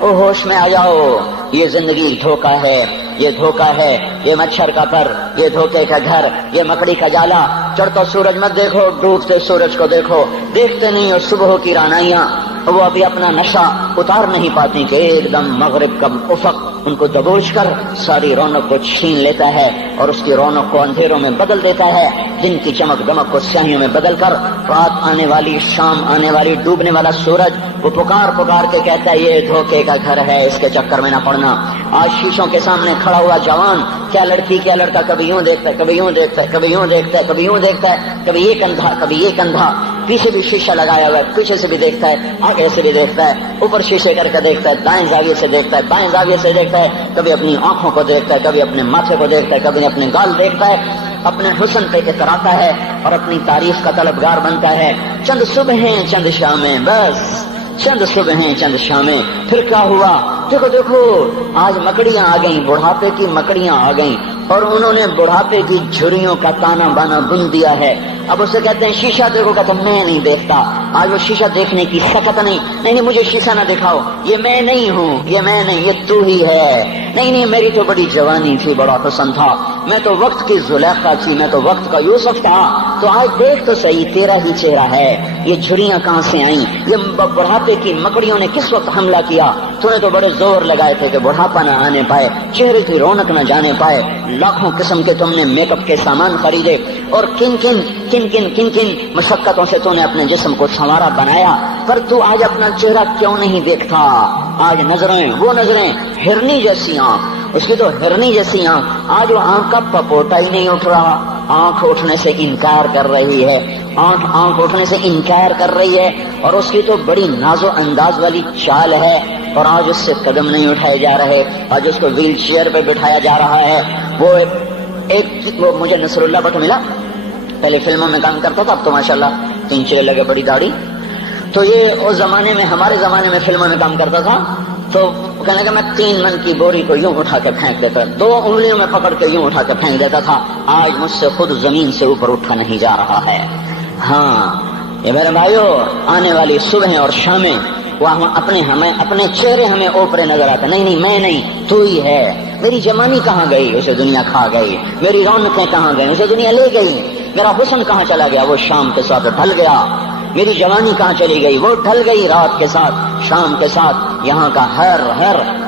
او ہوش میں آ جاؤ، یہ زندگی دھوکہ ہے، یہ دھوکہ ہے، یہ مچھر کا پر، یہ دھوکے کا گھر، یہ مکڑی کا جالا۔ چڑھتا سورج مت دیکھو، ڈوبتے سورج کو دیکھو، دیکھتے نہیں اور صبح کی رانائیاں وہ ابھی اپنا نشہ اتار نہیں پاتی کہ ایک دم مغرب کا افق ان کو دبوچ کر ساری رونق کو چھین لیتا ہے اور اس کی رونق کو اندھیروں میں بدل دیتا ہے، دن کی چمک دمک کو سیاہیوں میں بدل کر رات آنے والی، شام آنے والی، ڈوبنے والا سورج وہ پکار پکار کے کہتا ہے یہ دھوکے کا گھر ہے، اس کے چکر میں نہ پڑنا۔ آج شیشوں کے سامنے کھڑا ہوا جوان کیا لڑکی کیا لڑکا کبھی یوں دیکھتا ہے، کبھی یوں دیکھتا ہے، کبھی یوں دیکھتا ہے، کبھی یوں دیکھتا ہے، کبھی یہ کندھا کبھی یہ کندھا، پیچھے بھی شیشہ لگایا ہوا ہے، پیچھے سے بھی دیکھتا ہے، آگے سے بھی دیکھتا ہے، اوپر شیشے کر کے دیکھتا ہے، دائیں زاویے سے دیکھتا ہے، بائیں زاویے سے دیکھتا ہے، کبھی اپنی آنکھوں کو دیکھتا ہے، کبھی اپنے ماتھے کو دیکھتا ہے، کبھی اپنے گال دیکھتا ہے، اپنے حسن پہ اتراتا ہے اور اپنی تعریف کا طلبگار بنتا ہے۔ چند صبحیں چند شامیں، بس چند صبحیں چند شامیں، پھر کیا ہوا؟ دیکھو دیکھو آج مکڑیاں آ گئیں، بڑھاپے کی مکڑیاں آ گئیں اور انہوں نے بڑھاپے کی جھریوں کا تانا بانا بن دیا ہے۔ اب اسے کہتے ہیں شیشہ دیکھو، کہتا میں نہیں دیکھتا۔ آج وہ شیشہ دیکھنے کی سکت نہیں مجھے شیشہ نہ دکھاؤ، یہ میں نہیں ہوں، یہ میں نہیں، یہ تو ہی ہے۔ نہیں میری تو بڑی جوانی تھی، بڑا حسن تھا، میں تو وقت کی زلیخا تھی، میں تو وقت کا یوسف تھا، تو آج دیکھ تو صحیح تیرا ہی چہرہ ہے۔ یہ جھریاں کہاں سے آئیں؟ یہ بڑھاپے کی مکڑیوں نے کس وقت حملہ کیا؟ تو نے تو بڑے زور لگائے تھے کہ بڑھاپا نہ آنے پائے، چہرے کی رونق نہ جانے پائے، لاکھوں قسم کے تم نے میک اپ کے سامان خریدے اور کن کن مشقتوں سے تو نے اپنے جسم کو سنوارا بنایا، پر تو آج اپنا چہرہ کیوں نہیں دیکھتا؟ آج نظریں وہ نظریں ہرنی جیسی آنکھ، اس کی تو ہرنی جیسی آنکھ، آج وہ آنکھ کا پپوٹا ہی نہیں اٹھ رہا، آنکھ اٹھنے سے انکار کر رہی ہے، آنکھ اٹھنے سے انکار کر رہی ہے، اور اس کی تو بڑی ناز و انداز والی چال ہے، اور آج اس سے قدم نہیں اٹھائے جا رہے، آج اس کو ویل چیئر پہ بٹھایا جا رہا ہے۔ وہ مجھے نصر اللہ بٹ ملا، پہلے فلموں میں کام کرتا تھا، اب تو ماشاءاللہ 3 لگے، بڑی داڑھی، تو یہ اس زمانے میں، ہمارے زمانے میں فلموں میں کام کرتا تھا، تو کہنے کہ میں 3 من کی بوری کو یوں اٹھا کے پھینک دیتا، 2 انگلیوں میں پکڑ کے یوں اٹھا کے پھینک دیتا تھا، آج مجھ سے خود زمین سے اوپر اٹھا نہیں جا رہا ہے۔ ہاں یہ میرے بھائیو، آنے والی صبح اور شامیں وہ اپنے چہرے ہمیں اوپرے نظر آتے، نہیں میں نہیں، تو ہی ہے۔ میری جوانی کہاں گئی؟ اسے دنیا کھا گئی۔ میری رونقیں کہاں گئی؟ اسے دنیا لے گئی۔ میرا حسن کہاں چلا گیا؟ وہ شام کے ساتھ ڈھل گیا۔ میری جوانی کہاں چلی گئی؟ وہ ڈھل گئی رات کے ساتھ، شام کے ساتھ۔ یہاں کا ہر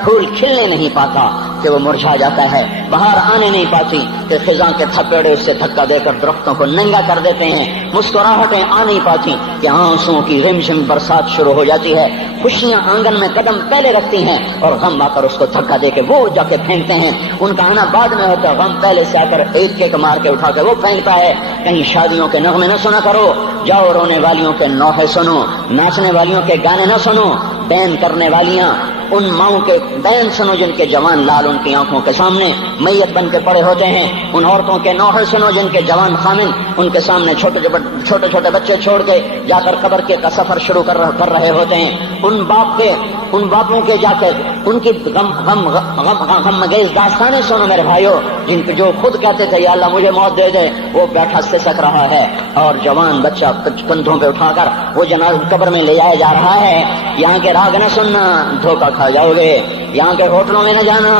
پھول کھلنے نہیں پاتا کہ وہ مرجھا جاتا ہے، بہار آنے نہیں پاتی کہ خزاں کے تھپیڑے اس سے دھکا دے کر درختوں کو ننگا کر دیتے ہیں، مسکراہٹیں آ نہیں پاتی کہ آنسوؤں کی رمجم برسات شروع ہو جاتی ہے، خوشیاں آنگن میں قدم پہلے رکھتی ہیں اور غم آ کر اس کو دھکا دے کے وہ جا کے پھینکتے ہیں۔ ان کا آنا بعد میں ہوتا ہے، غم پہلے سے آ کر ایک مار کے اٹھا کے وہ پھینکتا ہے۔ کہیں شادیوں کے نغمے نہ سنا کرو، جاؤ رونے والیوں کے نوحے سنو، ناچنے والیوں کے گانے نہ سنو، بین کرنے والیاں ان ماؤں کے بین سنو جن کے جوان لال ان کی آنکھوں کے سامنے میت بن کے پڑے ہوتے ہیں، ان عورتوں کے نوحے سنو جن کے جوان خامن ان کے سامنے چھوٹے بچے چھوڑ کے جا کر قبر کے کا سفر شروع کر رہے ہوتے ہیں، ان باپوں کے جا کر ان کی غم گیز داستانیں سنو میرے بھائیو، جن کے جو خود کہتے تھے یا اللہ مجھے موت دے دے، وہ بیٹھا سسک رہا ہے اور جوان بچہ کندھوں پہ اٹھا کر وہ جنازہ قبر میں لے جایا جا رہا ہے۔ یہاں کے راگ نہ سننا، دھوکہ کھا جاؤ گے، یہاں کے ہوٹلوں میں نہ جانا،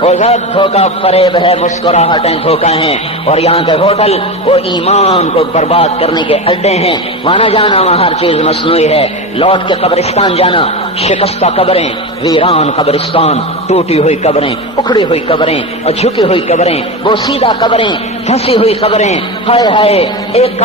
اور سب دھوکہ فریب ہے، مسکراہٹیں دھوکہ ہیں، اور یہاں کے ہوٹل وہ ایمان کو برباد کرنے کے اڈے ہیں، وہاں نہ جانا، وہاں ہر چیز مصنوعی ہے۔ لوٹ کے قبرستان جانا، شکستہ قبریں، ویران قبرستان، ٹوٹی ہوئی قبریں، اکھڑی ہوئی قبریں اور جھکی ہوئی قبریں، بوسیدہ قبریں، پھنسی ہوئی قبریں، ہائے ہائے، ایک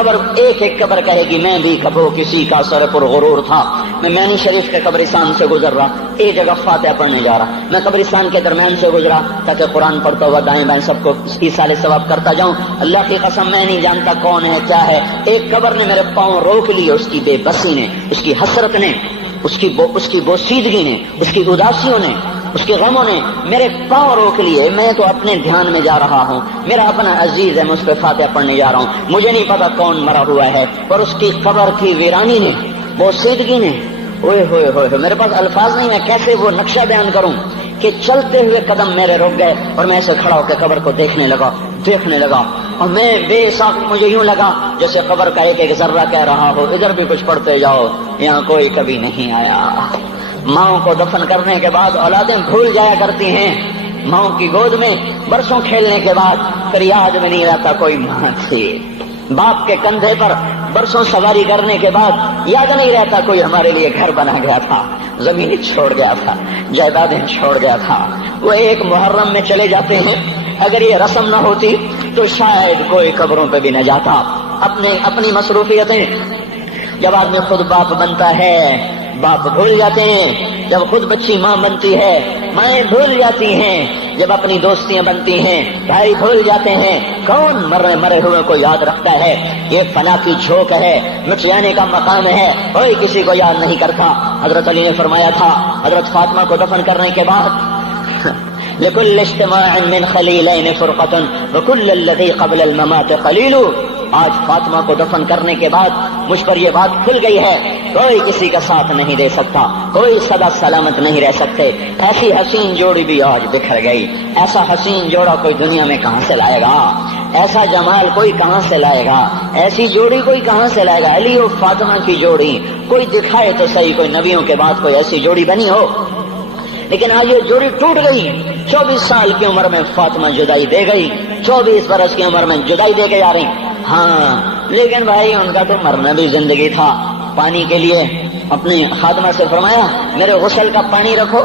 قبر کہے گی میں بھی کبھو کسی کا سر پر غرور تھا۔ میں میانی شریف کے قبرستان سے گزر رہا، ایک جگہ فاتحہ پڑھنے جا رہا، میں قبرستان کے درمیان سے گزرا تاکہ قرآن پڑھتا ہوا دائیں بائیں سب کو ایصال ثواب کرتا جاؤں۔ اللہ کی قسم میں نہیں جانتا کون ہے کیا ہے، ایک قبر نے میرے پاؤں روک لیے، اس کی بے بسی نے، اس کی حسرت نے، اس کی بوسیدگی نے، اس کی اداسیوں نے، اس کے غموں نے میرے پاؤں روک لیے۔ میں تو اپنے دھیان میں جا رہا ہوں، میرا اپنا عزیز ہے، میں اس پہ فاتحہ پڑھنے جا رہا ہوں، مجھے نہیں پتا کون مرا ہوا ہے، اور اس کی قبر کی ویرانی نے، بوسیدگی نے، اوئے ہوئے ہوئے، میرے پاس الفاظ نہیں، میں کیسے وہ نقشہ بیان کروں کہ چلتے ہوئے قدم میرے رک گئے اور میں ایسے کھڑا ہو کے قبر کو دیکھنے لگا، اور میں بے ساکھ، مجھے یوں لگا جیسے قبر کا ایک ذرہ کہہ رہا ہو ادھر بھی کچھ پڑھتے جاؤ، یہاں کوئی کبھی نہیں آیا۔ ماؤں کو دفن کرنے کے بعد اولادیں بھول جایا کرتی ہیں، ماؤں کی گود میں برسوں کھیلنے کے بعد پھر یاد میں نہیں رہتا کوئی ماں تھی، باپ کے کندھے پر برسوں سواری کرنے کے بعد یاد نہیں رہتا کوئی ہمارے لیے گھر بنا گیا تھا، زمین چھوڑ گیا تھا، جائیدادیں چھوڑ گیا تھا۔ وہ ایک محرم میں چلے جاتے ہیں، اگر یہ رسم نہ ہوتی تو شاید کوئی قبروں پہ بھی نہ جاتا۔ اپنی مصروفیتیں، جب آدمی خود باپ بنتا ہے باپ بھول جاتے ہیں، جب خود بچی ماں بنتی ہے مائیں بھول جاتی ہیں، جب اپنی دوستیاں بنتی ہیں بھائی بھول جاتے ہیں، کون مرے ہوئے کو یاد رکھتا ہے؟ یہ فنا کی جھوک ہے، مٹ جانے کا مقام ہے، کوئی کسی کو یاد نہیں کرتا۔ حضرت علی نے فرمایا تھا حضرت فاطمہ کو دفن کرنے کے بعد لكل اجتماع من خليلين فرقة وكل الذي قبل الممات قليل۔ آج فاطمہ کو دفن کرنے کے بعد مجھ پر یہ بات کھل گئی ہے، کوئی کسی کا ساتھ نہیں دے سکتا، کوئی سدا سلامت نہیں رہ سکتے۔ ایسی حسین جوڑی بھی آج بکھر گئی، ایسا حسین جوڑا کوئی دنیا میں کہاں سے لائے گا؟ ایسا جمال کوئی کہاں سے لائے گا؟ ایسی جوڑی کوئی کہاں سے لائے گا؟ علی و فاطمہ کی جوڑی کوئی دکھائے تو صحیح، کوئی نبیوں کے بعد کوئی ایسی جوڑی بنی ہو۔ لیکن آج یہ جوڑی ٹوٹ گئی۔ 24 سال کی عمر میں فاطمہ جدائی دے گئی، 24 برس کی عمر میں جدائی دے کے جا رہی۔ ہاں لیکن بھائی ان کا تو مرنا بھی زندگی تھا۔ پانی کے لیے اپنی خادمہ سے فرمایا میرے غسل کا پانی رکھو،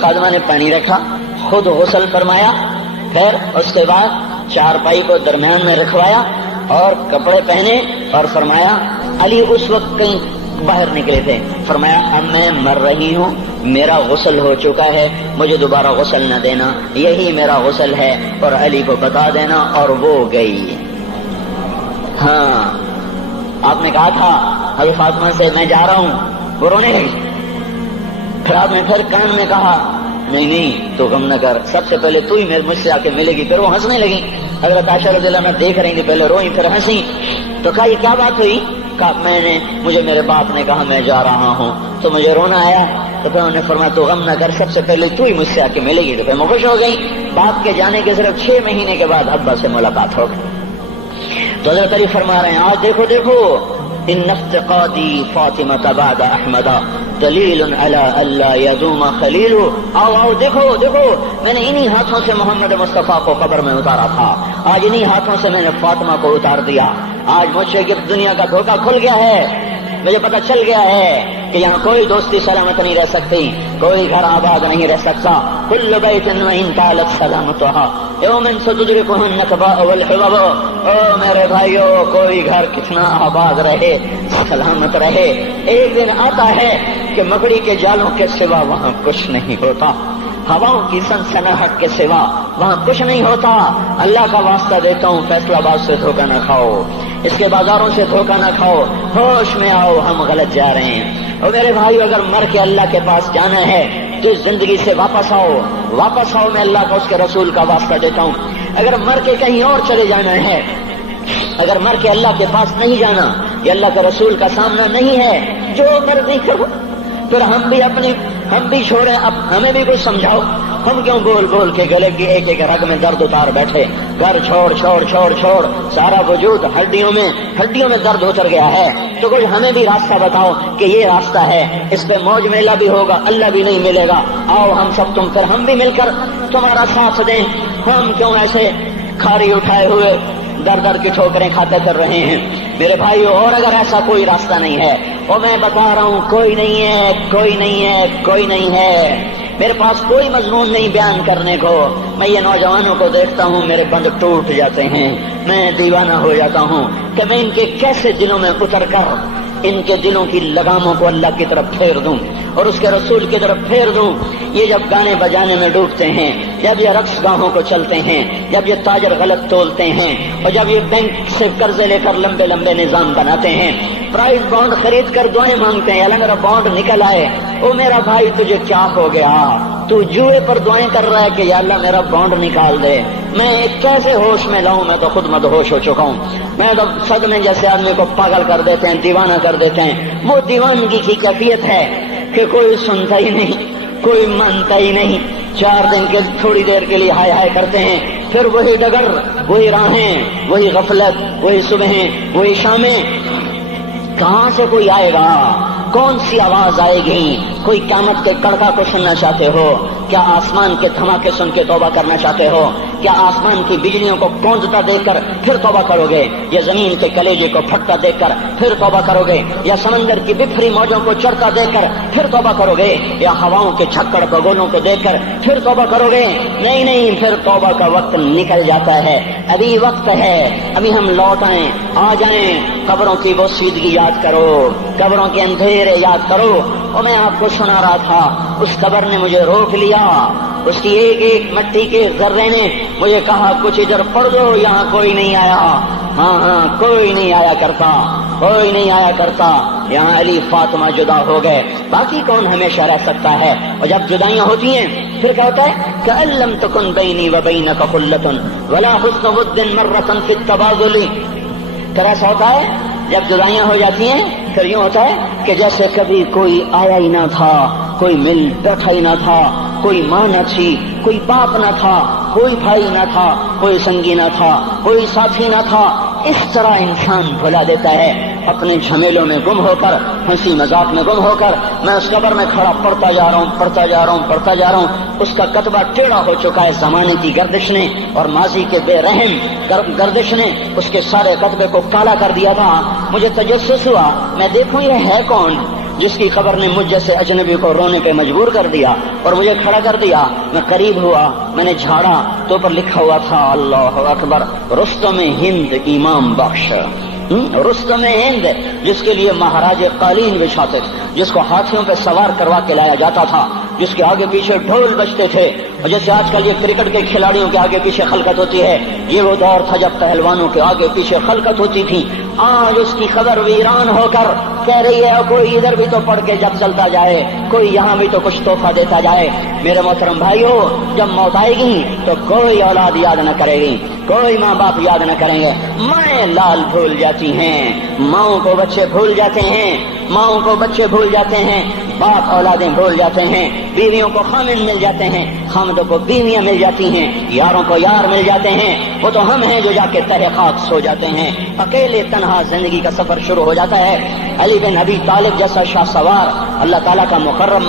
خادمہ نے پانی رکھا، خود غسل فرمایا، پھر اس کے بعد چارپائی کو درمیان میں رکھوایا اور کپڑے پہنے اور فرمایا علی اس وقت کہیں باہر نکلے تھے، فرمایا اب میں مر رہی ہوں، میرا غسل ہو چکا ہے، مجھے دوبارہ غسل نہ دینا، یہی میرا غسل ہے اور علی کو بتا دینا۔ اور وہ گئی۔ ہاں آپ نے کہا تھا حضرت فاطمہ سے میں جا رہا ہوں، وہ رونے لگی۔ پھر آپ نے پھر کان میں کہا نہیں تو غم نہ کر، سب سے پہلے تو ہی مجھ سے آ کے ملے گی۔ پھر وہ ہنسنے لگی۔ حضرت عائشہ رضی اللہ عنہا دیکھ رہی تھی، پہلے روئی پھر ہنسی۔ تو کہا یہ کیا بات ہوئی؟ کہا مجھے میرے باپ نے کہا میں جا رہا ہوں تو مجھے رونا آیا، تو پھر انہوں نے فرمایا تو غم نہ کر، سب سے پہلے تو ہی مجھ سے آ کے ملے گی۔ تو پھر میں خوش ہو گئی۔ باپ کے جانے کے صرف 6 مہینے کے بعد ابا سے ملاقات ہو گئی۔ تو حضرت علی فرما رہے ہیں آج دیکھو دیکھو ان افتقادی فاطمہ بعد احمد دلیل علی اللہ یدوم خلیل۔ آؤ آؤ دیکھو دیکھو، میں نے انہی ہاتھوں سے محمد مصطفیٰ کو قبر میں اتارا تھا، آج انہی ہاتھوں سے میں نے فاطمہ کو اتار دیا۔ آج مجھ سے دنیا کا دھوکہ کھل گیا ہے، مجھے پتہ چل گیا ہے کہ یہاں کوئی دوستی سلامت نہیں رہ سکتی، کوئی گھر آباد نہیں رہ سکتا۔ کل بیت وإن طالت سلامتها یوم ستدركه النكباء والحباب۔ او میرے بھائیو، کوئی گھر کتنا آباد رہے سلامت رہے، ایک دن آتا ہے کہ مکڑی کے جالوں کے سوا وہاں کچھ نہیں ہوتا، ہواؤں کی سنسناہٹ کے سوا وہاں کچھ نہیں ہوتا۔ اللہ کا واسطہ دیتا ہوں فیصلہ آباد سے دھوکہ نہ کھاؤ، اس کے بازاروں سے دھوکہ نہ کھاؤ، ہوش میں آؤ، ہم غلط جا رہے ہیں۔ اور میرے بھائی اگر مر کے اللہ کے پاس جانا ہے تو اس زندگی سے واپس آؤ، واپس آؤ، میں اللہ کا اس کے رسول کا واسطہ دیتا ہوں۔ اگر مر کے کہیں اور چلے جانا ہے، اگر مر کے اللہ کے پاس نہیں جانا یا اللہ کے رسول کا سامنا نہیں ہے، جو مرضی کرو، پھر ہم بھی چھوڑیں، اب ہمیں بھی کچھ سمجھاؤ۔ ہم کیوں بول بول کے گلے کی ایک ایک رگ میں درد اتار بیٹھے؟ گھر چھوڑ چھوڑ چھوڑ چھوڑ، سارا وجود ہڈیوں میں درد اتر گیا ہے، تو کوئی ہمیں بھی راستہ بتاؤ کہ یہ راستہ ہے، اس پہ موج میلہ بھی ہوگا، اللہ بھی نہیں ملے گا۔ آؤ ہم سب پھر ہم بھی مل کر تمہارا ساتھ دیں۔ ہم کیوں ایسے کھاری اٹھائے ہوئے در کی ٹھوکریں کھاتے پھر رہے ہیں؟ میرے بھائیو، اور اگر ایسا کوئی راستہ نہیں ہے، اور میں بتا رہا ہوں کوئی نہیں ہے، کوئی نہیں ہے، کوئی نہیں ہے، میرے پاس کوئی مضمون نہیں بیان کرنے کو۔ میں یہ نوجوانوں کو دیکھتا ہوں، میرے بند ٹوٹ جاتے ہیں، میں دیوانہ ہو جاتا ہوں کہ میں ان کے کیسے دلوں میں اتر کر ان کے دلوں کی لگاموں کو اللہ کی طرف پھیر دوں اور اس کے رسول کی طرف پھیر دوں۔ یہ جب گانے بجانے میں ڈوبتے ہیں، جب یہ رقص گاہوں کو چلتے ہیں، جب یہ تاجر غلط تولتے ہیں، اور جب یہ بینک سے قرضے لے کر لمبے لمبے نظام بناتے ہیں، پرائز بانڈ خرید کر دعائیں مانگتے ہیں، اللہ میرا بانڈ نکل آئے۔ او میرا بھائی، تجھے کیا ہو گیا؟ تو جوئے پر دعائیں کر رہا ہے کہ یا اللہ میرا بانڈ نکال دے۔ میں کیسے ہوش میں لاؤں؟ میں تو خود مدہوش ہو چکا ہوں۔ میں تو صدمے جیسے آدمی کو پاگل کر دیتے ہیں، دیوانہ کر دیتے ہیں۔ وہ دیوانگی کی کیفیت ہے کہ کوئی سنتا ہی نہیں، کوئی مانتا ہی نہیں، 4 دن کے تھوڑی دیر کے لیے ہائے ہائے کرتے ہیں، پھر وہی ڈگر، وہی راہیں، وہی غفلت، وہی صبحیں، وہی شامیں۔ کہاں سے کوئی آئے گا؟ کون سی آواز آئے گی کوئی قیامت کے کڑکا کو سننا چاہتے ہو؟ کیا آسمان کے دھماکے سن کے توبہ کرنا چاہتے ہو؟ کیا آسمان کی بجلیوں کو گونجتا دیکھ کر پھر توبہ کرو گے؟ یا زمین کے کلیجے کو پھٹتا دیکھ کر پھر توبہ کرو گے؟ یا سمندر کی بکھری موجوں کو چڑھتا دیکھ کر پھر توبہ کرو گے؟ یا ہواؤں کے چھکڑ بگولوں کو دیکھ کر پھر توبہ کرو گے؟ نہیں نہیں، پھر توبہ کا وقت نکل جاتا ہے، ابھی وقت ہے، ابھی ہم لوٹ آئیں، آ جائیں۔ قبروں کی وہ سیدھی یاد کرو، قبروں کے اندھیرے یاد کرو۔ اور میں آپ کو سنا رہا تھا، اس قبر نے مجھے روک لیا، اس کی ایک ایک مٹی کے ذرے نے مجھے کہا کچھ ادھر پڑھ دو، یہاں کوئی نہیں آیا۔ ہاں کوئی نہیں آیا کرتا، کوئی نہیں آیا کرتا، یہاں علی فاطمہ جدا ہو گئے، باقی کون ہمیشہ رہ سکتا ہے؟ اور جب جدائیاں ہوتی ہیں پھر کیا ہوتا ہے؟ کأن لم تکن بینی وبینک خلۃ ولا حسن ود مرۃ فی التباذل۔ پھر ایسا ہوتا ہے جب جدائیاں ہو جاتی ہیں پھر یوں ہوتا ہے کہ جیسے کبھی کوئی آیا ہی نہ تھا، کوئی مل بیٹھا ہی نہ تھا، کوئی ماں نہ تھی، کوئی باپ نہ تھا، کوئی بھائی نہ تھا، کوئی سنگی نہ تھا، کوئی ساتھی نہ تھا۔ اس طرح انسان بھلا دیتا ہے اپنے جھمیلوں میں گم ہو کر، ہنسی مذاق میں گم ہو کر۔ میں اس قبر میں کھڑا پڑھتا جا رہا ہوں، پڑھتا جا رہا ہوں، پڑھتا جا رہا ہوں، اس کا کتبہ ٹیڑھا ہو چکا ہے زمانے کی گردش نے اور ماضی کے بے رحم گردش نے اس کے سارے کتبے کو کالا کر دیا تھا۔ مجھے تجسس ہوا، میں دیکھوں یہ ہے کون جس کی خبر نے مجھ جیسے اجنبی کو رونے پہ مجبور کر دیا اور مجھے کھڑا کر دیا۔ میں قریب ہوا، میں نے جھاڑا تو پر لکھا ہوا تھا اللہ اکبر، رستم ہند امام بخش۔ رستم ہند، جس کے لیے مہاراج قالین بچھاتے، جس کو ہاتھیوں پہ سوار کروا کے لایا جاتا تھا، جس کے آگے پیچھے ڈھول بجتے تھے، اور جیسے آج کل یہ کرکٹ کے کھلاڑیوں کے آگے پیچھے خلقت ہوتی ہے، یہ وہ دور تھا جب پہلوانوں کے آگے پیچھے خلقت ہوتی تھی۔ آج اس کی خبر ویران ہو کر کہہ رہی ہے کوئی ادھر بھی تو پڑھ کے جب چلتا جائے، کوئی یہاں بھی تو کچھ تحفہ دیتا جائے۔ میرے محترم بھائیو، جب موت آئے گی تو کوئی اولاد یاد نہ کرے گی، کوئی ماں باپ یاد نہ کریں گے، مائیں لال بھول جاتی ہیں، ماؤں کو بچے بھول جاتے ہیں، ماؤں کو بچے بھول جاتے ہیں، باپ اولادیں بھول جاتے ہیں، بیویوں کو خامن مل جاتے ہیں، خامدوں کو بیویاں مل جاتی ہیں، یاروں کو یار مل جاتے ہیں، وہ تو ہم ہیں جو جا کے تہہ خاک سو جاتے ہیں۔ اکیلے تنہا زندگی کا سفر شروع ہو جاتا ہے۔ علی بن ابی طالب جیسا شاہ سوار، اللہ تعالیٰ کا مقرب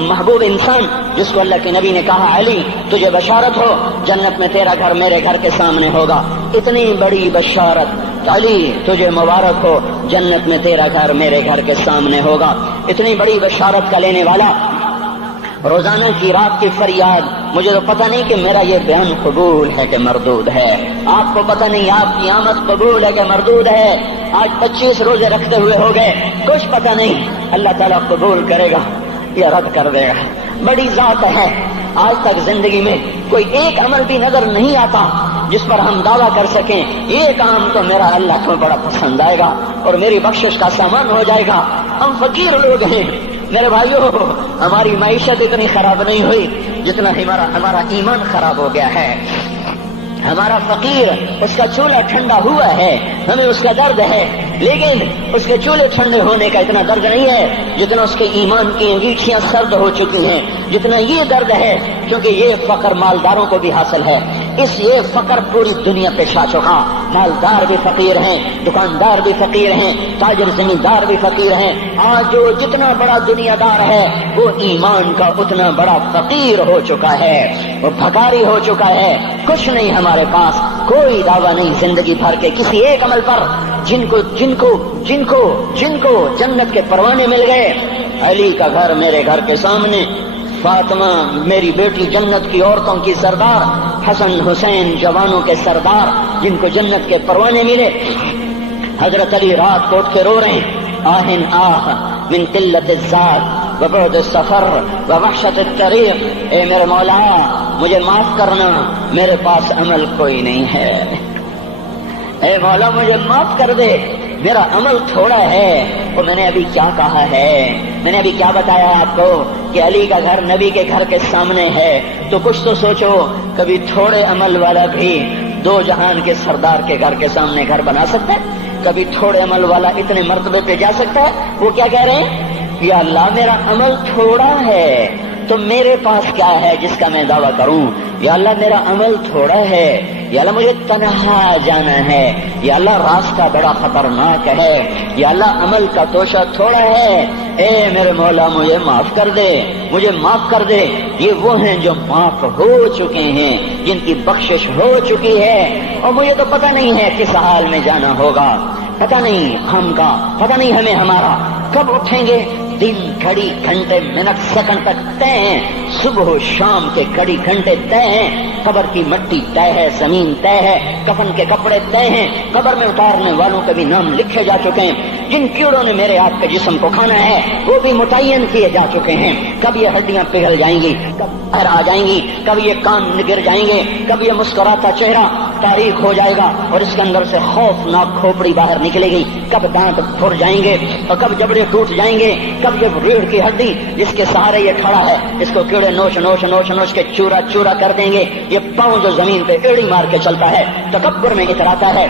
محبوب انسان، جس کو اللہ کے نبی نے کہا علی تجھے بشارت ہو، جنت میں تیرا گھر میرے گھر کے سامنے ہوگا، اتنی بڑی بشارت علی تجھے مبارک ہو، جنت میں تیرا گھر میرے گھر کے سامنے ہوگا۔ اتنی بڑی بشارت کا لینے والا، روزانہ کی رات کی فریاد، مجھے تو پتہ نہیں کہ میرا یہ بیان قبول ہے کہ مردود ہے، آپ کو پتہ نہیں آپ کی آمد قبول ہے کہ مردود ہے۔ آج 25 روزے رکھتے ہوئے ہو گئے، کچھ پتہ نہیں اللہ تعالیٰ قبول کرے گا یا رد کر دے گا، بڑی ذات ہے۔ آج تک زندگی میں کوئی ایک عمل بھی نظر نہیں آتا جس پر ہم دعویٰ کر سکیں یہ کام تو میرا اللہ کو بڑا پسند آئے گا اور میری بخشش کا سامان ہو جائے گا۔ ہم فقیر لوگ ہیں میرے بھائیو، ہماری معیشت اتنی خراب نہیں ہوئی جتنا ہمارا ایمان خراب ہو گیا ہے۔ ہمارا فقیر، اس کا چولہا ٹھنڈا ہوا ہے، ہمیں اس کا درد ہے، لیکن اس کے چولہے ٹھنڈے ہونے کا اتنا درد نہیں ہے جتنا اس کے ایمان کی انگیٹھیاں سرد ہو چکی ہیں، جتنا یہ درد ہے، کیونکہ یہ فقر مالداروں کو بھی حاصل ہے۔ یہ فقر پوری دنیا پہ چھا چکا، مالدار بھی فقیر ہیں، دکاندار بھی فقیر ہیں، تاجر زمیندار بھی فقیر ہیں۔ آج جو جتنا بڑا دنیا دار ہے وہ ایمان کا اتنا بڑا فقیر ہو چکا ہے، وہ بھکاری ہو چکا ہے۔ کچھ نہیں ہمارے پاس، کوئی دعویٰ نہیں زندگی بھر کے کسی ایک عمل پر، جن کو جنت کے پروانے مل گئے۔ علی کا گھر میرے گھر کے سامنے، فاطمہ میری بیٹی جنت کی عورتوں کی سردار، حسن حسین جوانوں کے سردار جن کو جنت کے پروانے ملے۔ حضرت علی رات کو اٹھ کے رو رہے ہیں، آہن آہ من قلت الذات وبعد السفر ووحشت الطریق، اے میرے مولا مجھے معاف کرنا، میرے پاس عمل کوئی نہیں ہے، اے مولا مجھے معاف کر دے، میرا عمل تھوڑا ہے۔ اور میں نے ابھی کیا کہا ہے، میں نے ابھی کیا بتایا آپ کو کہ علی کا گھر نبی کے گھر کے سامنے ہے، تو کچھ تو سوچو، کبھی تھوڑے عمل والا بھی دو جہان کے سردار کے گھر کے سامنے گھر بنا سکتا ہے؟ کبھی تھوڑے عمل والا اتنے مرتبے پہ جا سکتا ہے؟ وہ کیا کہہ رہے ہیں، یا اللہ میرا عمل تھوڑا ہے تو میرے پاس کیا ہے جس کا میں دعویٰ کروں، یا اللہ میرا عمل تھوڑا ہے یا اللہ مجھے تنہا جانا ہے، یا اللہ راستہ بڑا خطرناک ہے، یا اللہ عمل کا توشہ تھوڑا ہے، اے میرے مولا مجھے معاف کر دے، مجھے معاف کر دے۔ یہ وہ ہیں جو معاف ہو چکے ہیں، جن کی بخشش ہو چکی ہے، اور مجھے تو پتہ نہیں ہے کس حال میں جانا ہوگا، پتہ نہیں ہم کا، پتہ نہیں ہمیں ہمارا کب اٹھیں گے۔ دن گھڑی گھنٹے منٹ سیکنڈ تک طے ہیں، صبح و شام کے گھڑی گھنٹے طے ہیں، قبر کی مٹی طے ہے، زمین طے ہے، کفن کے کپڑے طے ہیں، قبر میں اتارنے والوں کے بھی نام لکھے جا چکے ہیں، جن کیڑوں نے میرے آپ کے جسم کو کھانا ہے وہ بھی متعین کیے جا چکے ہیں۔ کب یہ ہڈیاں پگھل جائیں گی، کب باہر آ جائیں گی، کب یہ کان گر جائیں گے، کب یہ مسکراتا چہرہ تاریخ ہو جائے گا اور اس کے اندر سے خوفناک کھوپڑی باہر نکلے گی، کب دانت پھر جائیں گے اور کب جبڑے ٹوٹ جائیں گے، کب یہ ریڑھ کی ہڈی جس کے سہارے یہ کھڑا ہے اس کو کیڑے نوچ نوچ نوچ نوچ کے چورا چورا کر دیں گے، یہ پاؤں جو زمین پہ ایڑی مار کے چلتا ہے تکبر میں اتراتا ہے،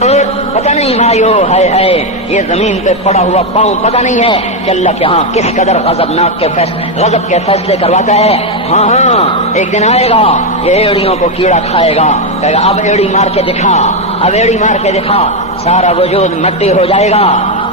اور پتہ نہیں بھائیو ہے یہ زمین پہ پڑا ہوا پاؤں پتہ نہیں ہے کہ اللہ کے ہاں کس قدر غضب کے فیصلے کرواتا ہے۔ ہاں ایک دن آئے گا یہ ایڑیوں کو کیڑا کھائے گا، کہے گا اب ایڑی مار کے دکھا، اب ایڑی مار کے دکھا، سارا وجود مٹی ہو جائے گا،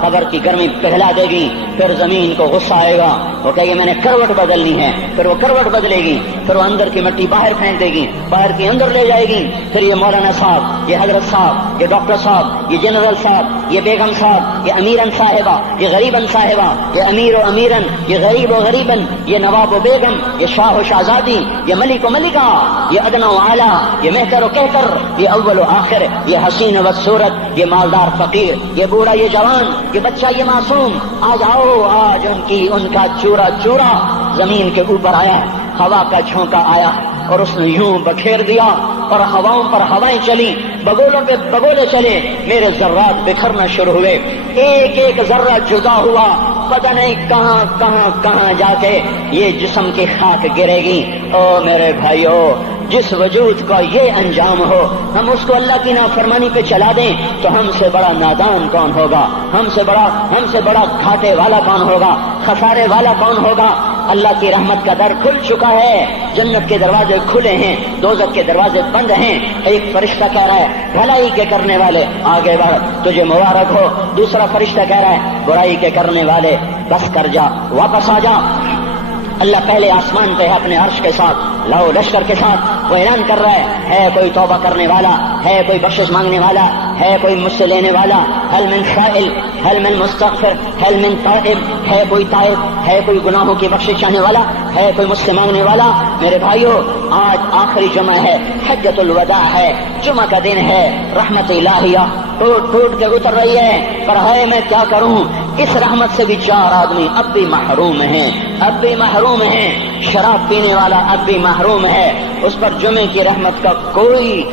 قبر کی گرمی پگھلا دے گی، پھر زمین کو غصہ آئے گا، وہ کہے گی میں نے کروٹ بدلنی ہے، پھر وہ کروٹ بدلے گی، پھر وہ اندر کی مٹی باہر پھینک دے گی، باہر کی اندر لے جائے گی، پھر یہ مولانا صاحب، یہ حضرت صاحب، یہ ڈاکٹر صاحب، یہ جنرل صاحب، یہ بیگم صاحب، یہ امیرن صاحبہ، یہ غریبن صاحبہ، یہ امیر و امیرن، یہ غریب و غریبن، یہ نواب و بیگم، یہ شاہ و شہزادی، یہ ملک و ملکہ، یہ ادنا و اعلیٰ، یہ مہتر و کہتر، یہ اول و آخر، یہ حسین و صورت، یہ مالدار فقیر، یہ بوڑھا یہ جوان، یہ بچہ یہ معصوم، آج آؤ، آج ان کا چورا چورا زمین کے اوپر آیا، ہوا کا جھونکا آیا اور اس نے یوں بکھیر دیا اور ہواؤں پر ہوائیں چلی، بگولوں پہ بگولے چلے، میرے ذرات بکھرنا شروع ہوئے، ایک ایک ذرہ جدا ہوا، پتہ نہیں کہاں کہاں کہاں جا کے یہ جسم کی خاک گرے گی۔ او میرے بھائیو، جس وجود کا یہ انجام ہو، ہم اس کو اللہ کی نافرمانی پہ چلا دیں تو ہم سے بڑا نادان کون ہوگا، ہم سے بڑا گھاٹے والا کون ہوگا، خسارے والا کون ہوگا۔ اللہ کی رحمت کا در کھل چکا ہے، جنت کے دروازے کھلے ہیں، دوزخ کے دروازے بند ہیں۔ ایک فرشتہ کہہ رہا ہے بھلائی کے کرنے والے آگے بڑھ، تجھے مبارک ہو، دوسرا فرشتہ کہہ رہا ہے برائی کے کرنے والے بس کر جا، واپس آ جا۔ اللہ پہلے آسمان پہ ہے اپنے عرش کے ساتھ، لاؤ لشکر کے ساتھ، وہ اعلان کر رہا ہے کوئی توبہ کرنے والا، ہے کوئی بخشش مانگنے والا، ہے کوئی مجھ سے لینے والا، هل من سائل، هل من مستغفر، هل من تائب، ہے کوئی تائب، ہے کوئی گناہوں کی بخشش چاہنے والا، ہے کوئی مجھ سے مانگنے والا۔ میرے بھائیو، آج آخری جمعہ ہے، حجۃ الوداع ہے، جمعہ کا دن ہے، رحمت الہیہ ٹوٹ ٹوٹ کے اتر رہی ہے، پر ہے میں کیا کروں، اس رحمت سے بھی 4 آدمی اب بھی محروم ہیں، شراب پینے والا اب بھی محروم ہے، اس پر جمعے کی رحمت کا کوئی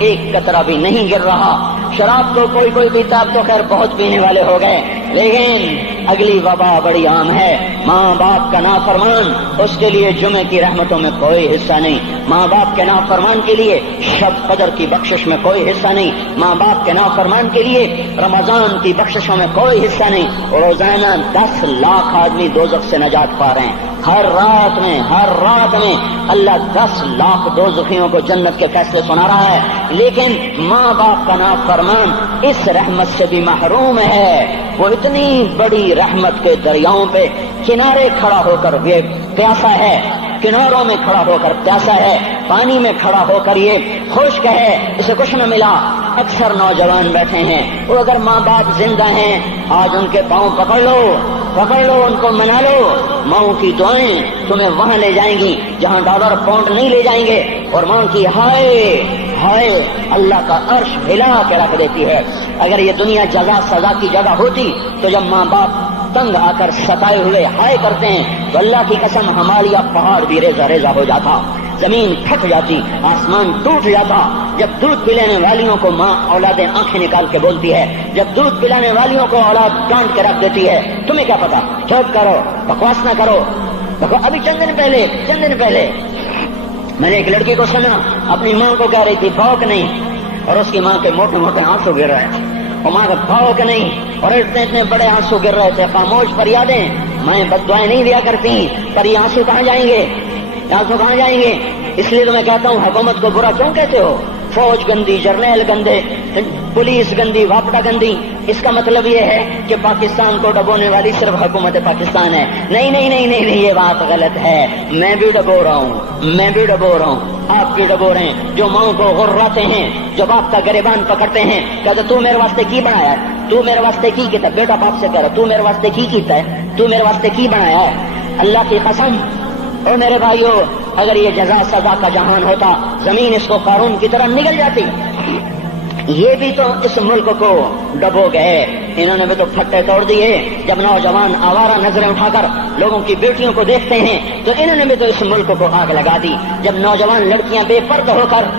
ایک قطرہ بھی نہیں گر رہا۔ شراب تو کوئی پیتا، اب تو خیر بہت پینے والے ہو گئے، لیکن اگلی وبا بڑی عام ہے، ماں باپ کا نافرمان، اس کے لیے جمعے کی رحمتوں میں کوئی حصہ نہیں، ماں باپ کے نافرمان کے لیے شب قدر کی بخشش میں کوئی حصہ نہیں، ماں باپ کے نافرمان کے لیے رمضان کی بخششوں میں کوئی حصہ نہیں۔ روزانہ 10 لاکھ آدمی دوزخ سے نجات پا رہے ہیں، ہر رات میں اللہ 10 لاکھ دوزخیوں کو جنت کے فیصلے سنا رہا ہے، لیکن ماں باپ کا نافرمان اس رحمت سے بھی محروم ہے۔ وہ اتنی بڑی رحمت کے دریاؤں پہ کنارے کھڑا ہو کر یہ پیاسا ہے، کناروں میں کھڑا ہو کر پیاسا ہے، پانی میں کھڑا ہو کر یہ خشک ہے، اسے کچھ نہ ملا۔ اکثر نوجوان بیٹھے ہیں، وہ اگر ماں باپ زندہ ہیں آج ان کے پاؤں پکڑ لو، ان کو منا لو، ماؤں کی دعائیں تمہیں وہاں لے جائیں گی جہاں ڈالر پاؤنڈ نہیں لے جائیں گے، اور ماں کی ہائے اللہ کا عرش ہلا کے رکھ دیتی ہے۔ اگر یہ دنیا جزا سزا کی جگہ ہوتی تو جب ماں باپ تنگ آ کر ستائے ہوئے ہائے کرتے ہیں تو اللہ کی قسم ہمالیہ پہاڑ بھی ریزہ ہو جاتا، زمین پھٹ جاتی، آسمان ٹوٹ جاتا۔ جب دودھ پلانے والیوں کو ماں اولادیں آنکھیں نکال کے بولتی ہے، جب دودھ پلانے والیوں کو اولاد ڈانٹ کے رکھ دیتی ہے، تمہیں کیا پتا، چپ کرو، بکواس نہ کرو۔ دیکھو ابھی چند دن پہلے میں نے ایک لڑکی کو سنا، اپنی ماں کو کہہ رہی تھی بھوک نہیں، اور اس کی ماں کے موٹے آنسو گر رہے ہیں، اور ماں کا بھوک نہیں، اور اتنے بڑے آنسو گر رہے تھے۔ خاموش فریادیں، میں بد دعائیں نہیں دیا کرتی، پر یہ آنسو کہاں جائیں گے، اس لیے تو میں کہتا ہوں حکومت کو برا کیوں کہتے ہو؟ فوج گندی، جرنیل گندے، پولیس گندی، واپڈا گندی. اس کا مطلب یہ ہے کہ پاکستان کو ڈبونے والی صرف حکومت پاکستان ہے. نہیں نہیں نہیں نہیں نہیں، یہ بات غلط ہے. میں بھی ڈبو رہا ہوں، آپ بھی ڈبو رہے ہیں. جو ماؤں کو غراتے ہیں، جو باپ کا گریبان پکڑتے ہیں، کہتے تو میرے واسطے کی بنایا ہے، تو میرے واسطے کی کیتا ہے. بیٹا باپ سے کہہ رہا تو میرے واسطے کی کیتا ہے، تو میرے واسطے کی بنایا ہے. اللہ کی قسم اور میرے بھائیوں، اگر یہ جزا سزا کا جہان ہوتا، زمین اس کو قارون کی طرح نگل جاتی. یہ بھی تو اس ملک کو ڈبو گئے، انہوں نے بھی تو پھٹے توڑ دیے. جب نوجوان آوارہ نظریں اٹھا کر لوگوں کی بیٹیوں کو دیکھتے ہیں تو انہوں نے بھی تو اس ملک کو آگ لگا دی. جب نوجوان لڑکیاں بے پردہ ہو کر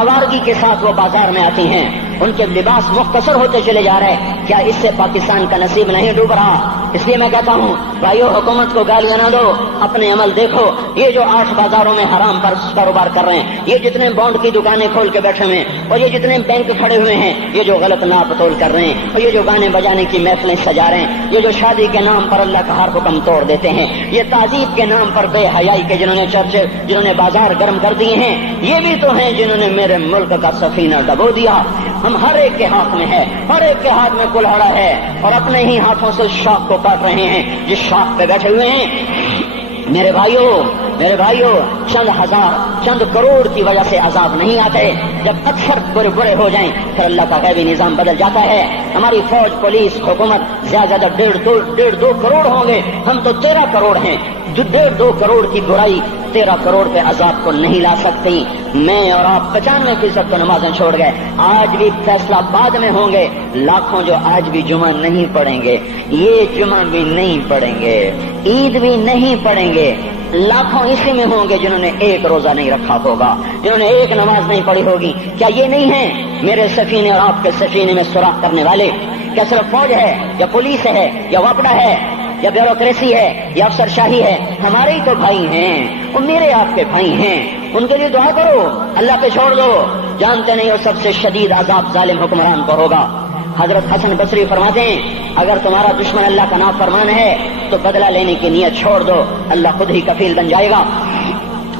آوارگی کے ساتھ وہ بازار میں آتی ہیں، ان کے لباس مختصر ہوتے چلے جا رہے ہیں، کیا اس سے پاکستان کا نصیب نہیں ڈوب رہا؟ اس لیے میں کہتا ہوں بھائیو، حکومت کو گالیاں نہ دو، اپنے عمل دیکھو. یہ جو 8 بازاروں میں حرام پر کاروبار کر رہے ہیں، یہ جتنے بانڈ کی دکانیں کھول کے بیٹھے ہوئے ہیں، اور یہ جتنے بینک کھڑے ہوئے ہیں، یہ جو غلط ناپ تول کر رہے ہیں، اور یہ جو گانے بجانے کی محفلیں سجا رہے ہیں، یہ جو شادی کے نام پر اللہ کا ہر حکم توڑ دیتے ہیں، یہ تعذیب کے نام پر بے حیائی کے جنہوں نے چرچے، جنہوں نے بازار گرم کر دیے ہیں، یہ بھی تو ہیں جنہوں نے میرے ملک کا سفینہ ڈبو دیا. ہم ہر ایک کے ہاتھ میں ہے، ہر ایک کے ہاتھ میں کلہاڑا ہے، اور اپنے ہی ہاتھوں سے شاخ کو کاٹ رہے ہیں جس شاخ پہ بیٹھے ہوئے ہیں. میرے بھائیوں، چند ہزار، چند کروڑ کی وجہ سے عذاب نہیں آتے. جب اکثر برے ہو جائیں پھر اللہ کا غیبی نظام بدل جاتا ہے. ہماری فوج، پولیس، حکومت زیادہ 1.5-2 کروڑ ہوں گے، ہم تو 13 کروڑ ہیں. 1.5-2 کروڑ کی برائی 13 کروڑ پہ عذاب کو نہیں لا سکتی. میں اور آپ 95% تو نمازیں چھوڑ گئے، آج بھی فیصلہ بعد میں ہوں گے. لاکھوں جو آج بھی جمعہ نہیں پڑھیں گے، یہ جمعہ بھی نہیں پڑھیں گے، عید بھی نہیں پڑھیں گے. لاکھوں اسی میں ہوں گے جنہوں نے ایک روزہ نہیں رکھا ہوگا، جنہوں نے ایک نماز نہیں پڑھی ہوگی. کیا یہ نہیں ہے میرے سفینے اور آپ کے سفینے میں سوراخ کرنے والے؟ کیا صرف فوج ہے یا پولیس ہے یا واپڈا ہے یا بیوروکریسی ہے یا افسر شاہی ہے؟ ہمارے ہی تو بھائی ہیں، وہ میرے آپ کے بھائی ہیں. ان کے لیے دعا کرو، اللہ پہ چھوڑ دو. جانتے نہیں وہ سب سے شدید عذاب ظالم حکمران کو ہوگا. حضرت حسن بصری فرماتے ہیں اگر تمہارا دشمن اللہ کا نافرمان ہے تو بدلہ لینے کی نیت چھوڑ دو، اللہ خود ہی کفیل بن جائے گا.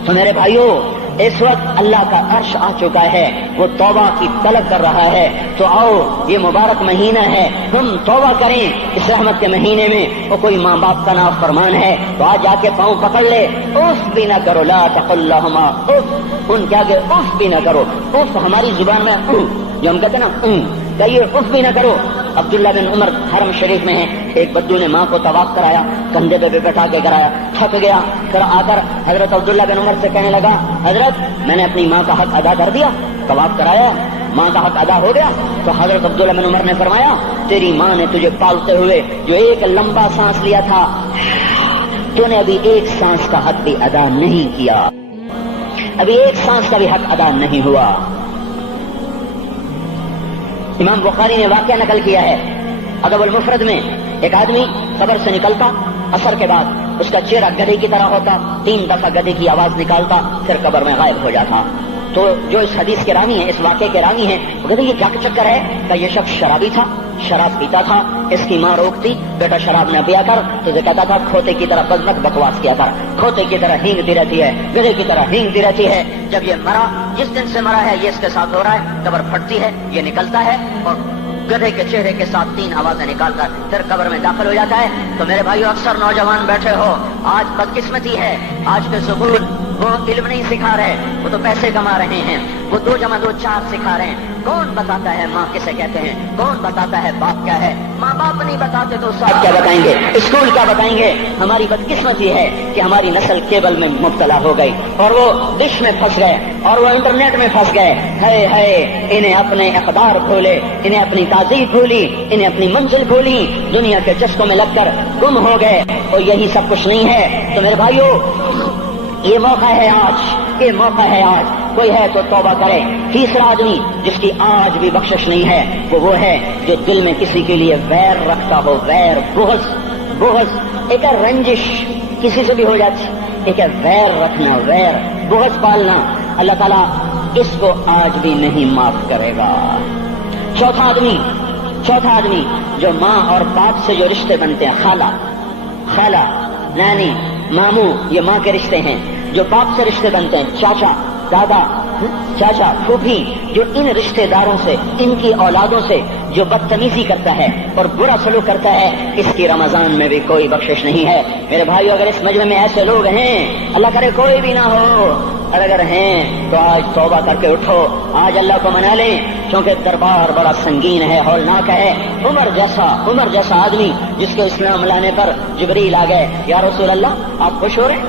تو میرے بھائیوں، اس وقت اللہ کا عرش آ چکا ہے، وہ توبہ کی طلب کر رہا ہے. تو آؤ، یہ مبارک مہینہ ہے، ہم توبہ کریں. اس رحمت کے مہینے میں وہ کوئی ماں باپ کا نافرمان ہے تو آج جا کے پاؤں پکڑ لے، اف بھی نہ کرو، لا تقل لہما اف، ان کے آگے اف بھی نہ کرو. اف ہماری زبان میں جو ہم کہتے ہیں نا، کہیے اف بھی نہ کرو. عبداللہ بن عمر حرم شریف میں ہیں، ایک بدو نے ماں کو طواف کرایا، کندھے پہ بٹھا کے کرایا، تھک گیا. پھر آ کر حضرت عبداللہ بن عمر سے کہنے لگا حضرت میں نے اپنی ماں کا حق ادا کر دیا، طواف کرایا، ماں کا حق ادا ہو گیا. تو حضرت عبداللہ بن عمر نے فرمایا تیری ماں نے تجھے پالتے ہوئے جو ایک لمبا سانس لیا تھا، تو نے ابھی ایک سانس کا حق بھی ادا نہیں کیا، ابھی ایک سانس کا بھی حق ادا نہیں ہوا. امام بخاری نے واقعہ نقل کیا ہے ادب المفرد میں، ایک آدمی قبر سے نکلتا، عصر کے بعد اس کا چہرہ گدھے کی طرح ہوتا، 3 دفعہ گدھے کی آواز نکالتا، پھر قبر میں غائب ہو جاتا. تو جو اس حدیث کے راوی ہیں، اس واقعے کے راوی ہیں، وہ کہتے یہ کیا چکر ہے؟ کہ یہ شخص شرابی تھا، شراب پیتا تھا، اس کی ماں روکتی بیٹا شراب نہ پیا کر، تو یہ کہتا تھا کھوتے کی طرح بزمت بکواس کیا کر، کھوتے کی طرح ہینگتی رہتی ہے، گدھے کی طرح ہینگتی رہتی ہے. جب یہ مرا، جس دن سے مرا ہے یہ اس کے ساتھ ہو رہا ہے، قبر پھٹتی ہے، یہ نکلتا ہے اور گدھے کے چہرے کے ساتھ 3 آوازیں نکال کر پھر قبر میں داخل ہو جاتا ہے. تو میرے بھائیو، اکثر نوجوان بیٹھے ہو، آج بدقسمتی ہے، آج کے سکول وہ علم نہیں سکھا رہے، وہ تو پیسے کما رہے ہیں، وہ 2 + 2 4 سکھا رہے ہیں. کون بتاتا ہے ماں کسے کہتے ہیں؟ کون بتاتا ہے باپ کیا ہے؟ ماں باپ نہیں بتاتے تو استاد کیا بتائیں گے؟ اسکول کیا بتائیں گے؟ ہماری بدقسمتی ہے کہ ہماری نسل کیبل میں مبتلا ہو گئی اور وہ ڈش میں پھنس گئے اور وہ انٹرنیٹ میں پھنس گئے. ہے انہیں اپنے اقدار بھولے، انہیں اپنی تہذیب بھولی، انہیں اپنی منزل بھولی، دنیا کے چسکوں میں لگ کر گم ہو گئے. اور یہی سب کچھ نہیں ہے. تو میرے بھائیو، یہ موقع ہے آج، یہ موقع ہے آج. کوئی ہے تو توبہ کرے. تیسرا آدمی جس کی آج بھی بخشش نہیں ہے وہ ہے جو دل میں کسی کے لیے ویر رکھتا ہو، ویر، بغض. ایک ہے رنجش، کسی سے بھی ہو جاتی، ایک ہے ویر رکھنا، ویر، بغض پالنا. اللہ تعالیٰ اس کو آج بھی نہیں معاف کرے گا. چوتھا آدمی جو ماں اور باپ سے جو رشتے بنتے ہیں، خالہ، نانی، ماموں، یہ ماں کے رشتے ہیں. جو باپ سے رشتے بنتے ہیں، چاچا، دادا، چاچا پھوپھی جو ان رشتہ داروں سے، ان کی اولادوں سے جو بدتمیزی کرتا ہے اور برا سلوک کرتا ہے، اس کی رمضان میں بھی کوئی بخشش نہیں ہے۔ میرے بھائیو، اگر اس مجمع میں ایسے لوگ ہیں، اللہ کرے کوئی بھی نہ ہو، اور اگر ہیں تو آج توبہ کر کے اٹھو، آج اللہ کو منا لیں، کیونکہ دربار بڑا سنگین ہے، ہولناک ہے۔ عمر جیسا آدمی جس کے اسلام لانے پر جبریل آ گئے، یا رسول اللہ آپ خوش ہو رہے ہیں؟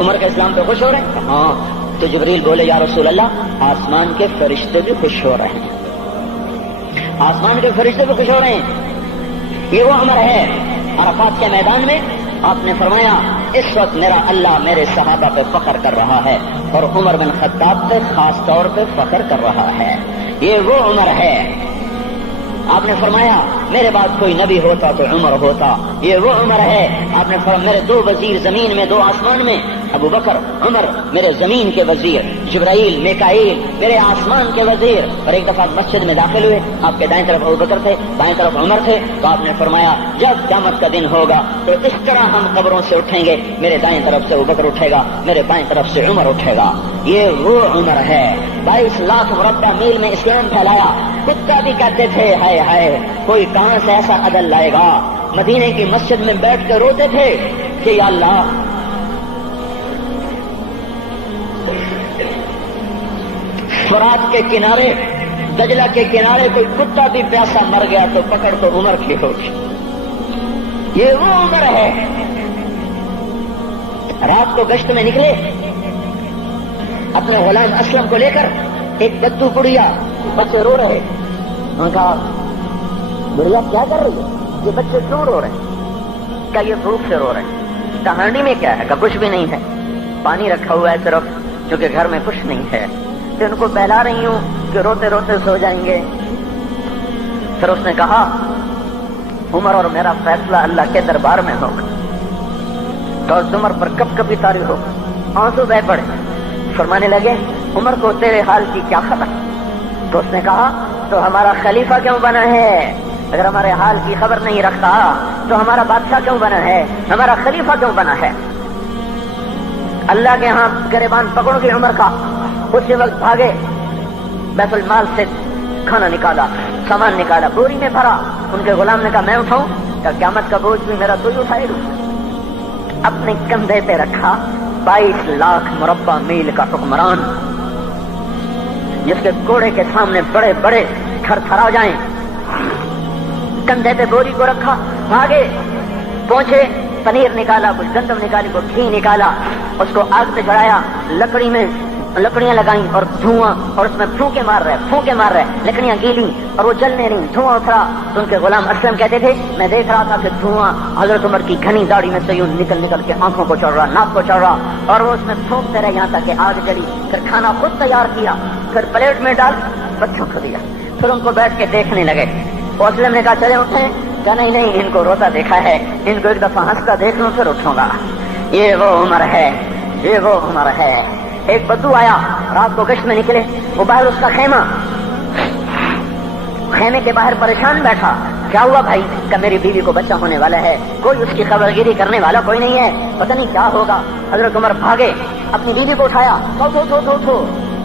عمر کے اسلام پہ خوش ہو رہے ہیں؟ ہاں۔ تو جبریل بولے، یا رسول اللہ آسمان کے فرشتے بھی خوش ہو رہے ہیں، آسمان کے فرشتے بھی خوش ہو رہے ہیں۔ یہ وہ عمر ہے۔ عرفات کے میدان میں آپ نے فرمایا، اس وقت میرا اللہ میرے صحابہ پہ فخر کر رہا ہے، اور عمر بن خطاب پہ خاص طور پہ فخر کر رہا ہے۔ یہ وہ عمر ہے۔ آپ نے فرمایا، میرے بعد کوئی نبی ہوتا تو عمر ہوتا۔ یہ وہ عمر ہے۔ آپ نے فرمایا، میرے دو وزیر زمین میں، دو آسمان میں، ابو بکر عمر میرے زمین کے وزیر، جبرائیل میکائیل میرے آسمان کے وزیر۔ اور ایک دفعہ مسجد میں داخل ہوئے، آپ کے دائیں طرف ابو بکر تھے، بائیں طرف عمر تھے، تو آپ نے فرمایا، جب قیامت کا دن ہوگا تو اس طرح ہم قبروں سے اٹھیں گے، میرے دائیں طرف سے ابو بکر اٹھے گا، میرے بائیں طرف سے عمر اٹھے گا۔ یہ وہ عمر ہے۔ 22 لاکھ مربع میل میں اسلام پھیلایا۔ کتا بھی کہتے تھے، ہائے ہائے کوئی کہاں سے ایسا عدل لائے گا۔ مدینے کی مسجد میں بیٹھ کے روتے تھے کہ یا اللہ، فرات کے کنارے، دجلہ کے کنارے کوئی کتا بھی پیاسا مر گیا تو پکڑ تو عمر کی ہوگی۔ یہ وہ عمر ہے۔ رات کو گشت میں نکلے اپنے غلام اسلم کو لے کر، ایک بدو بڑھیا، بچے رو رہے، انہوں نے کہا، بڑھیا کیا کر رہی ہے؟ یہ بچے کیوں رو رہے ہیں؟ کیا یہ بھوک سے رو رہے ہیں؟ کہانی میں کیا ہے؟ کہ کچھ بھی نہیں ہے، پانی رکھا ہوا ہے صرف، کیونکہ گھر میں کچھ نہیں ہے، تو ان کو بہلا رہی ہوں کہ روتے روتے سو جائیں گے۔ پھر اس نے کہا، عمر اور میرا فیصلہ اللہ کے دربار میں ہوگا، تو عمر پر کب کبھی طاری ہوگا۔ آنسو بہ پڑے، فرمانے لگے، عمر کو تیرے حال کی کیا خبر؟ تو اس نے کہا، تو ہمارا خلیفہ کیوں بنا ہے؟ اگر ہمارے حال کی خبر نہیں رکھتا تو ہمارا بادشاہ کیوں بنا ہے؟ ہمارا خلیفہ کیوں بنا ہے؟ اللہ کے ہاں گریبان پکڑو گے عمر کا۔ اسی وقت بھاگے، بیت المال سے کھانا نکالا، سامان نکالا، بوری میں بھرا۔ ان کے غلام نے کہا، میں اٹھاؤں؟ کہ قیامت کا بوجھ بھی میرا تو ہی اٹھائے گا۔ اپنے کندھے پہ رکھا 22 لاکھ مربع میل کا حکمران، جس کے گھوڑے کے سامنے بڑے بڑے تھر تھرا جائیں، کندھے پہ بوری کو رکھا، بھاگے، پہنچے، پنیر نکالا، کچھ گندم نکالی، کچھ گھی نکالا، اس کو آگ پہ چڑھایا، لکڑی میں لکڑیاں لگائیں اور دھواں، اور اس میں پھونکے مار رہے، لکڑیاں گیلی اور وہ جلنے نہیں، دھواں اترا۔ تو ان کے غلام اسلم کہتے تھے، میں دیکھ رہا تھا کہ دھواں حضرت عمر کی گھنی داڑھی میں سے یوں نکل کے آنکھوں کو چڑھ رہا، ناک کو چڑھ رہا، اور وہ اس میں پھونکتے رہے یہاں تک کہ آگ جلی۔ پھر کھانا خود تیار کیا، پھر پلیٹ میں ڈال بچوں کو دیا، پھر ان کو بیٹھ کے دیکھنے لگے۔ اسلم نے کہا، چلے اٹھیں؟ کہا، نہیں، ان کو روتا دیکھا ہے، ان کو ایک دفعہ ہنستا دیکھ لوں پھر اٹھوں گا۔ یہ وہ عمر ہے، یہ وہ عمر ہے۔ ایک بدو آیا، رات کو گشت میں نکلے، وہ باہر اس کا خیمے کے باہر پریشان بیٹھا۔ کیا ہوا بھائی؟ کہ میری بیوی کو بچہ ہونے والا ہے، کوئی اس کی خبر گیری کرنے والا کوئی نہیں ہے، پتہ نہیں کیا ہوگا۔ حضرت عمر بھاگے، اپنی بیوی کو اٹھایا،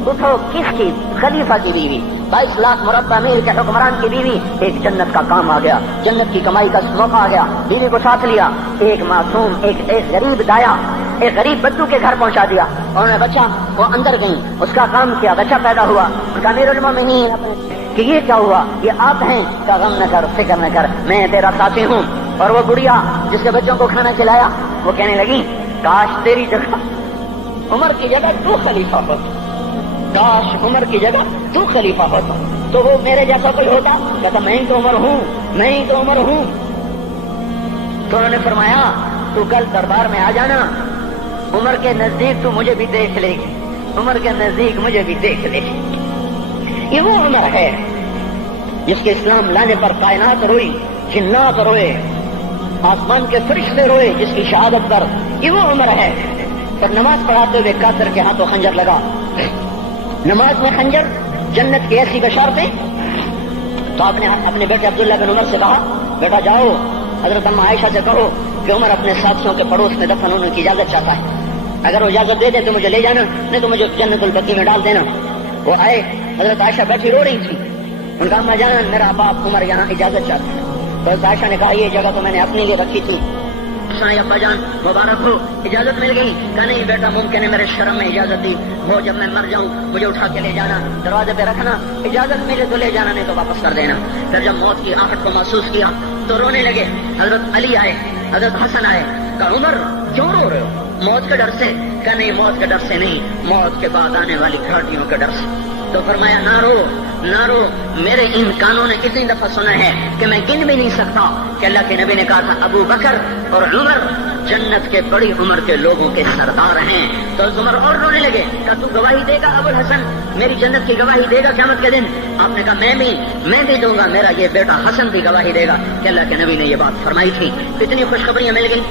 اٹھو، کس کی؟ خلیفہ کی بیوی، 22 لاکھ مربع میل کے حکمران کی بیوی۔ ایک جنت کا کام آ گیا، جنت کی کمائی کا موقع آ گیا، بیوی کو ساتھ لیا، ایک معصوم، ایک غریب دایا، ایک غریب بدو کے گھر پہنچا دیا، اور انہیں بچہ، وہ اندر گئی، اس کا کام کیا، بچہ پیدا ہوا۔ ان کا امیر المومنین کہ یہ کیا ہوا؟ یہ آپ ہیں؟ کا غم نہ کر، فکر نہ کر، میں تیرا ساتھی ہوں۔ اور وہ بڑھیا جس کے بچوں کو کھانا کھلایا، وہ کہنے لگی، کاش تیری جگہ عمر کی جگہ تو خلیفہ ہوتا، کاش عمر کی جگہ تو خلیفہ ہوتا تو وہ میرے جیسا کوئی ہوتا۔ کہتا، میں ہی تو عمر ہوں، میں ہی تو عمر ہوں۔ تو انہوں نے فرمایا، تو کل دربار میں آ جانا، عمر کے نزدیک تو مجھے بھی دیکھ لے گی، عمر کے نزدیک مجھے بھی دیکھ لے گی۔ یہ وہ عمر ہے جس کے اسلام لانے پر کائنات روئی، جنات روئے، آسمان کے فرشتے روئے جس کی شہادت پر۔ یہ وہ عمر ہے۔ پر نماز پڑھاتے ہوئے کافر کے ہاتھوں خنجر لگا، نماز میں خنجر، جنت کی ایسی بشارتیں۔ تو آپ نے اپنے بیٹے عبداللہ بن عمر سے کہا، بیٹا جاؤ حضرت اماں عائشہ سے کہو کہ عمر اپنے ساتھیوں کے پڑوس میں دفن ہونے کی اجازت چاہتا ہے، اگر وہ اجازت دے دے تو مجھے لے جانا، نہیں تو مجھے جنت البقیع میں ڈال دینا۔ وہ آئے، حضرت عائشہ بیٹھی رو رہی تھی، ان کا اما جان میرا باپ عمر یہاں اجازت چاہتے ہیں. تو حضرت عائشہ نے کہا یہ جگہ تو میں نے اپنے لیے رکھی تھی. ابا جان مبارک ہو، اجازت مل گئی. کہا نہیں بیٹا ممکن ہے میرے شرم میں اجازت دی ہو، جب میں مر جاؤں مجھے اٹھا کے لے جانا، دروازے پہ رکھنا، اجازت ملے تو لے جانا نہیں تو واپس کر دینا. پھر جب موت کی آہٹ کو محسوس کیا تو رونے لگے. حضرت علی آئے، حضرت حسن آئے. کہا عمر کیوں رو رہے ہو؟ موت کے ڈر سے. کہا نہیں موت کے ڈر سے نہیں، موت کے بعد آنے والی گھاٹیوں کے ڈر سے. تو فرمایا نہ رو نہ رو، میرے ان کانوں نے اتنی دفعہ سنا ہے کہ میں گن بھی نہیں سکتا کہ اللہ کے نبی نے کہا تھا ابو بکر اور عمر جنت کے بڑی عمر کے لوگوں کے سردار ہیں. تو عمر اور رونے لگے. کہا تو گواہی دے گا ابو الحسن، میری جنت کی گواہی دے گا قیامت کے دن؟ آپ نے کہا میں بھی دوں گا، میرا یہ بیٹا حسن بھی گواہی دے گا کہ اللہ کے نبی نے یہ بات فرمائی تھی. اتنی خوشخبریاں مل گئی.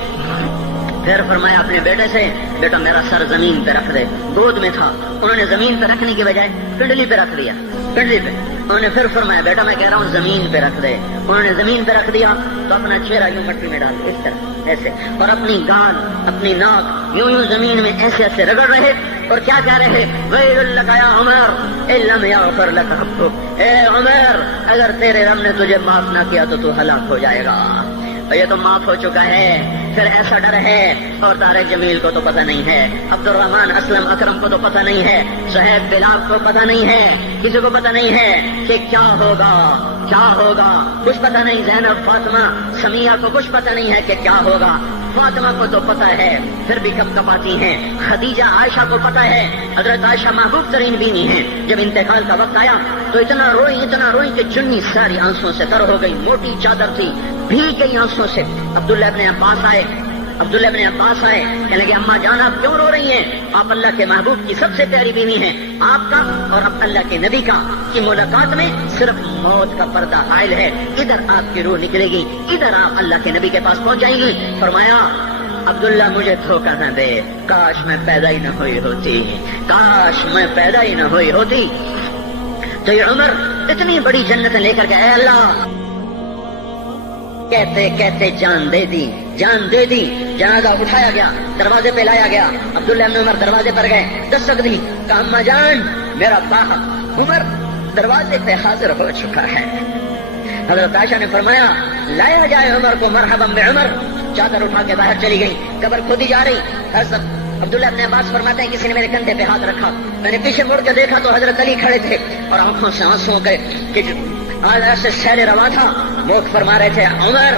پھر فرمایا اپنے بیٹے سے بیٹا میرا سر زمین پہ رکھ دے. گود میں تھا، انہوں نے زمین پہ رکھنے کی بجائے پنڈلی پہ رکھ دیا. پنڈلی پہ انہوں نے پھر فرمایا بیٹا میں کہہ رہا ہوں زمین پہ رکھ دے. انہوں نے زمین پہ رکھ دیا تو اپنا چہرہ یوں مٹی میں ڈال دیا اس طرح ایسے، اور اپنی گال اپنی ناک یوں زمین میں ایسے ایسے رگڑ رہے اور کیا کہہ رہے ویل لک یا عمر ان لم یغفر لک ربک، اے عمر اگر تیرے رب نے تجھے معاف نہ کیا تو تو ہلاک ہو جائے گا. یہ تو معاف ہو چکا ہے، پھر ایسا ڈر ہے. اور طارق جمیل کو تو پتہ نہیں ہے، عبد الرحمن اسلم اکرم کو تو پتہ نہیں ہے، صہیب بلال کو پتہ نہیں ہے، کسی کو پتہ نہیں ہے کہ کیا ہوگا کیا ہوگا، کچھ پتہ نہیں. زینب فاطمہ سمیہ کو کچھ پتہ نہیں ہے کہ کیا ہوگا. فاطمہ کو تو پتہ ہے پھر بھی کب کپاتی ہیں. خدیجہ عائشہ کو پتہ ہے، حضرت عائشہ محبوب ترین بینی ہیں. جب انتقال کا وقت آیا تو اتنا روئی کہ چنی ساری آنسوں سے تر ہو گئی، موٹی چادر تھی بھیگ گئی آنسوں سے. عبداللہ ابن عباس آئے کہنے لگے اماں جان آپ کیوں رو رہی ہیں؟ آپ اللہ کے محبوب کی سب سے پیاری بیوی ہیں. آپ کا اور اب اللہ کے نبی کا کی ملاقات میں صرف موت کا پردہ حائل ہے. ادھر آپ کی روح نکلے گی، ادھر آپ اللہ کے نبی کے پاس پہنچ جائیں گی. فرمایا عبداللہ مجھے دھوکہ نہ دے، کاش میں پیدا ہی نہ ہوئی ہوتی، کاش میں پیدا ہی نہ ہوئی ہوتی. تو یہ عمر اتنی بڑی جنت لے کر کے اے اللہ کہتے کہتے جان دے دی. جنازہ اٹھایا گیا، دروازے پہ لایا گیا. عبداللہ ابن عمر دروازے پر گئے، دستک دی. کہا اماں جان میرا باپ عمر دروازے پہ حاضر ہو چکا ہے. حضرت عائشہ نے فرمایا لایا جائے عمر کو، مرحبا بعمر. چادر اٹھا کے باہر چلی گئی، قبر کھودی جا رہی. حضرت عبداللہ ابن عباس فرماتے ہیں کسی نے میرے کندھے پہ ہاتھ رکھا، میں نے پیچھے مڑ کے دیکھا تو حضرت علی کھڑے تھے اور آنکھوں سے آنسوں کے ایسے شہر رواں تھا. وہ فرما رہے تھے عمر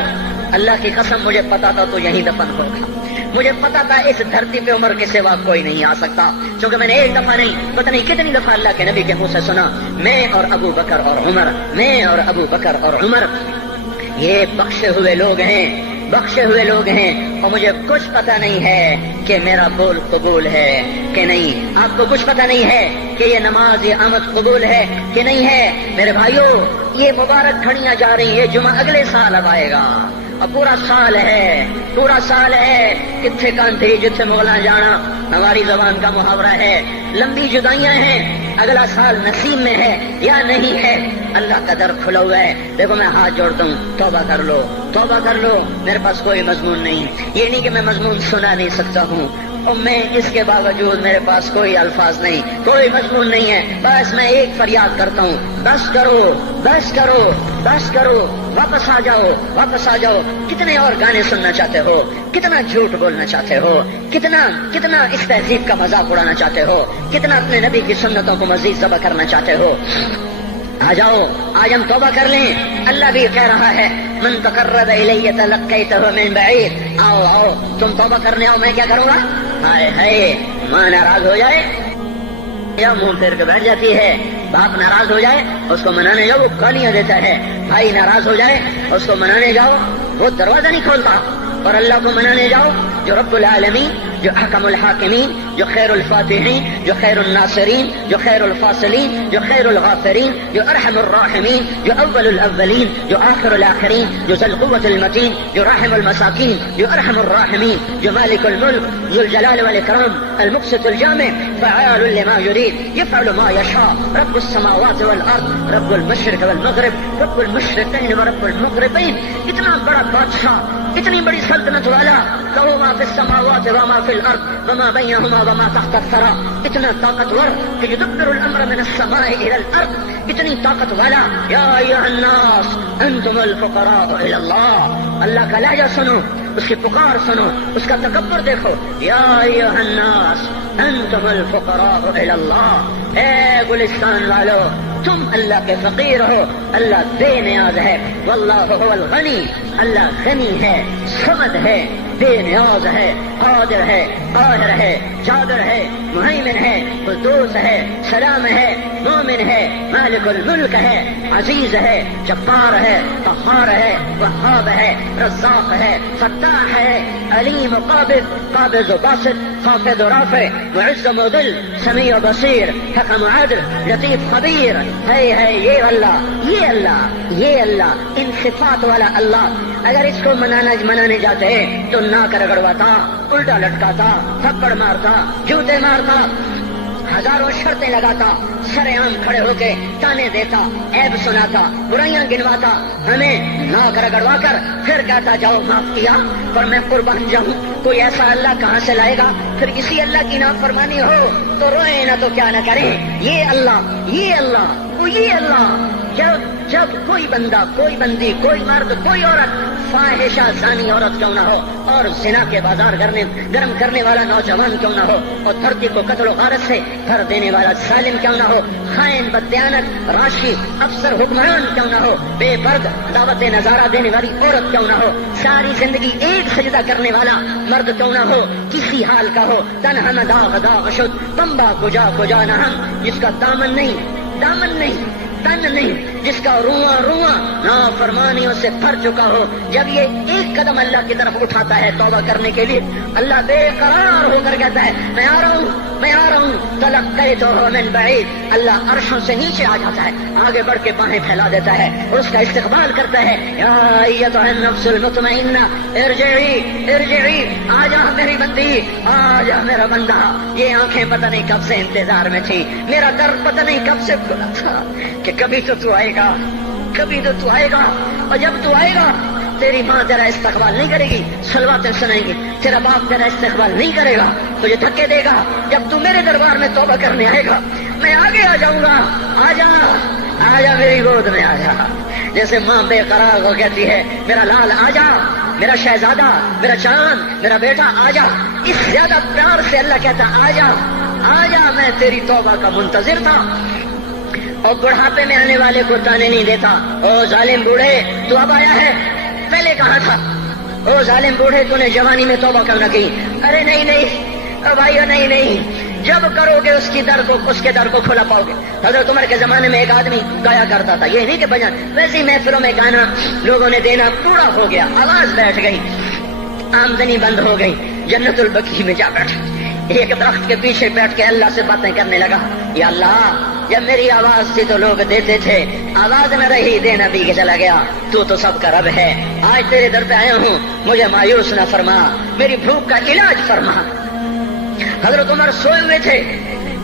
اللہ کی قسم مجھے پتا تھا تو یہیں دفن ہوگا، مجھے پتا تھا اس دھرتی پہ عمر کے سوا کوئی نہیں آ سکتا. کیونکہ میں نے ایک دفعہ نہیں پتہ نہیں کتنی دفعہ اللہ کے نبی کے منہ سے سنا میں اور ابو بکر اور عمر یہ بخشے ہوئے لوگ ہیں اور مجھے کچھ پتہ نہیں ہے کہ میرا بول قبول ہے کہ نہیں. آپ کو کچھ پتہ نہیں ہے کہ یہ نماز یہ آمد قبول ہے کہ نہیں ہے. میرے بھائیوں یہ مبارک گھڑیاں جا رہی ہے، جمعہ اگلے سال اب آئے گا اور پورا سال ہے کتنے کانتی جتنے مولا جانا ہماری زبان کا محاورہ ہے. لمبی جدائیاں ہیں، اگلا سال نصیب میں ہے یا نہیں ہے، اللہ کا در کھلا ہوا ہے. دیکھو میں ہاتھ جوڑتا ہوں، توبہ کر لو. میرے پاس کوئی مضمون نہیں، یہ نہیں کہ میں مضمون سنا نہیں سکتا ہوں اور میں اس کے باوجود میرے پاس کوئی الفاظ نہیں، کوئی مضمون نہیں ہے. بس میں ایک فریاد کرتا ہوں، بس کرو، واپس آ جاؤ. کتنے اور گانے سننا چاہتے ہو، کتنا جھوٹ بولنا چاہتے ہو، کتنا اس تہذیب کا مذاق اڑانا چاہتے ہو، کتنا اپنے نبی کی سنتوں کو مزید ذبح کرنا چاہتے ہو. آ جاؤ، آج ہم توبہ کر لیں. اللہ بھی کہہ رہا ہے من تقرب الی تلقیتہ من بعید. آؤ تم توبہ کرنے آؤ، میں کیا کروں گا. ہائے ماں ناراض ہو جائے یا منہ پھیر کے بیٹھ جاتی ہے، باپ ناراض ہو جائے اس کو منانے جاؤ وہ گالیاں دیتا ہے، بھائی ناراض ہو جائے اس کو منانے جاؤ وہ دروازہ نہیں کھولتا. اور اللہ کو منانے جاؤ جو رب العالمین، جو احکم الحاکمین، جو خیر الفاتحین، جو خیر الناصرین، جو خیر الفاصلین، جو خیر الغافرین، جو ارحم الراحمین، جو اول الاولین، جو آخر الاخرین، جو ذو القوة المتین، جو راحم المساکین، جو ارحم الراحمین، جو مالک الملک ذو الجلال والاکرام المقسط الجامع فعال لما يريد يفعل ما يشاء رب السماوات والارض رب المشرق والمغرب رب المشرقین ورب المغربین. اتنا بڑا بادشاہ اتنی بڑی سلطنت والا، لہو ما فی السماوات وما فی الارض وما بینہما وما تحت الثری، اتنا طاقتور کہ یدبر الامر من السماء الى الارض، اتنی طاقت والا. یا ایھا الناس انتم الفقراء الی اللہ. اللہ کا لہجہ سنو، اس کی پکار سنو، اس کا تکبر دیکھو. یا ایھا الناس انتم الفقراء الی اللہ. اے گلستان والو، تم اللہ کے فقیر ہو، اللہ بے نیاز ہے. واللہ هو الغنی، اللہ غنی ہے، صمد ہے، بے نیاز ہے، قادر ہے، قاہر ہے، جابر ہے، مہیمن ہے، قدوس ہے، سلام ہے، مومن ہے، مالک الملک ہے، عزیز ہے، جبار ہے، قہار ہے، وہاب ہے، رزاق ہے، فتاح ہے، علیم و قابض و باسط، خافض و رافع، معز و مذل، سمیع و بصیر، حکم و عدل، لطیف خبیر. ہے یہ اللہ، یہ اللہ، یہ اللہ، ان صفات والا اللہ. اگر اس کو منانے جاتے تو ناک رگڑواتا، الٹا لٹکاتا، تھپڑ مارتا، جوتے مارتا، ہزاروں شرطیں لگاتا، سرے عام کھڑے ہو کے تانے دیتا، عیب سناتا، برائیاں گنواتا، ہمیں ناک رگڑوا کر پھر کہتا جاؤ معاف کیا پر میں قربان جاؤں. کوئی ایسا اللہ کہاں سے لائے گا؟ پھر اسی اللہ کی نافرمانی ہو تو روئے نہ تو کیا نہ کریں. یہ اللہ، یہ اللہ، یہ اللہ. جب کوئی بندہ، کوئی بندی، کوئی مرد، کوئی عورت فاحشہ زانی عورت کیوں نہ ہو، اور زنا کے بازار گرم کرنے والا نوجوان کیوں نہ ہو، اور دھرتی کو قتل و غارت سے بھر دینے والا ظالم کیوں نہ ہو، خائن، بددیانت، راشی، افسر، حکمران کیوں نہ ہو، بے پرد دعوت نظارہ دینے والی عورت کیوں نہ ہو، ساری زندگی ایک سجدہ کرنے والا مرد کیوں نہ ہو، کسی حال کا ہو، تنہا داغ داغ شد بمبا کجا نہ ہم، جس کا دامن نہیں، تن نہیں، جس کا رواں نافرمانیوں سے بھر چکا ہو. جب یہ ایک قدم اللہ کی طرف اٹھاتا ہے توبہ کرنے کے لیے، اللہ بے قرار ہو کر کہتا ہے میں آ رہا ہوں. تلقیتہ من بعید، اللہ عرشوں سے نیچے آ جاتا ہے، آگے بڑھ کے باہیں پھیلا دیتا ہے، اس کا استقبال کرتا ہے. یا ایتھا النفس المطمئنہ ارجعی، آ جا میری بندی، آ جا میرا بندہ. یہ آنکھیں پتہ نہیں کب سے انتظار میں تھی، میرا در پتہ نہیں کب سے کھلا تھا کہ کبھی تو آئے گا، کبھی تو آئے گا. اور جب تو آئے گا تیری ماں تیرا استقبال نہیں کرے گی، صلواتیں سنائیں گی، تیرا باپ تیرا استقبال نہیں کرے گا، تجھے دھکے دے گا. جب تو میرے دربار میں توبہ کرنے آئے گا میں آگے آ جاؤں گا. آ جا میری گود میں آ جا. جیسے ماں بے قرار ہو کہتی ہے میرا لال آ جا، میرا شہزادہ، میرا چاند، میرا بیٹا آ جا، اس زیادہ پیار سے اللہ کہتا آ جا، میں تیری توبہ کا منتظر تھا. اور بڑھاپے میں آنے والے کو تانے نہیں دیتا. او ظالم بوڑھے تو اب آیا ہے، پہلے کہا تھا. او ظالم بوڑھے تو نے جوانی میں توبہ کیوں نہ کی؟ ارے نہیں بھائیو، نہیں، جب کرو گے اس کے در کو کھلا پاؤ گے. حضرت عمر کے زمانے میں ایک آدمی گایا کرتا تھا، یہ نہیں کہ بجن، ویسے محفلوں میں گانا لوگوں نے دینا پورا ہو گیا، آواز بیٹھ گئی، آمدنی بند ہو گئی. جنت البقیع میں جا بیٹھا، ایک درخت کے پیچھے بیٹھ کے اللہ سے باتیں کرنے لگا. یا اللہ، جب میری آواز تھی تو لوگ دیتے تھے، آواز نہ رہی دینا بھی کہ چلا گیا. تو سب کا رب ہے. آج تیرے در پہ آیا ہوں، مجھے مایوس نہ فرما، میری بھوک کا علاج فرما. حضرت عمر سوئے ہوئے تھے،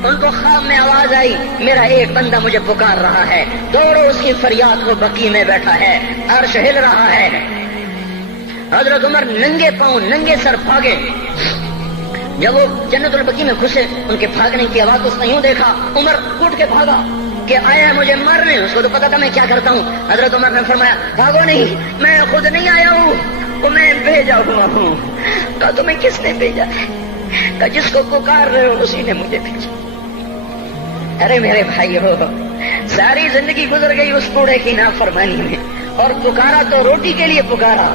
ان کو خواب میں آواز آئی میرا ایک بندہ مجھے پکار رہا ہے. دوڑو اس کی فریاد کو، بقیع میں بیٹھا ہے، عرش ہل رہا ہے. حضرت عمر ننگے پاؤں ننگے سر بھاگے. جب وہ جنت البقیع میں گھسے ان کے بھاگنے کی آواز کو اس نے یوں دیکھا، عمر اٹھ کے بھاگا کہ آیا ہے مجھے مارنے. اس کو تو پتا تھا میں کیا کرتا ہوں. حضرت عمر نے فرمایا بھاگو نہیں، میں خود نہیں آیا ہوں، وہ میں بھیجا ہوا ہوں. کہا تمہیں کس نے بھیجا ہے؟ کہا جس کو پکار رہے ہو اسی نے مجھے بھیجا. ارے میرے بھائی ہو، ساری زندگی گزر گئی اس بوڑھے کی نافرمانی میں، اور پکارا تو روٹی کے لیے پکارا،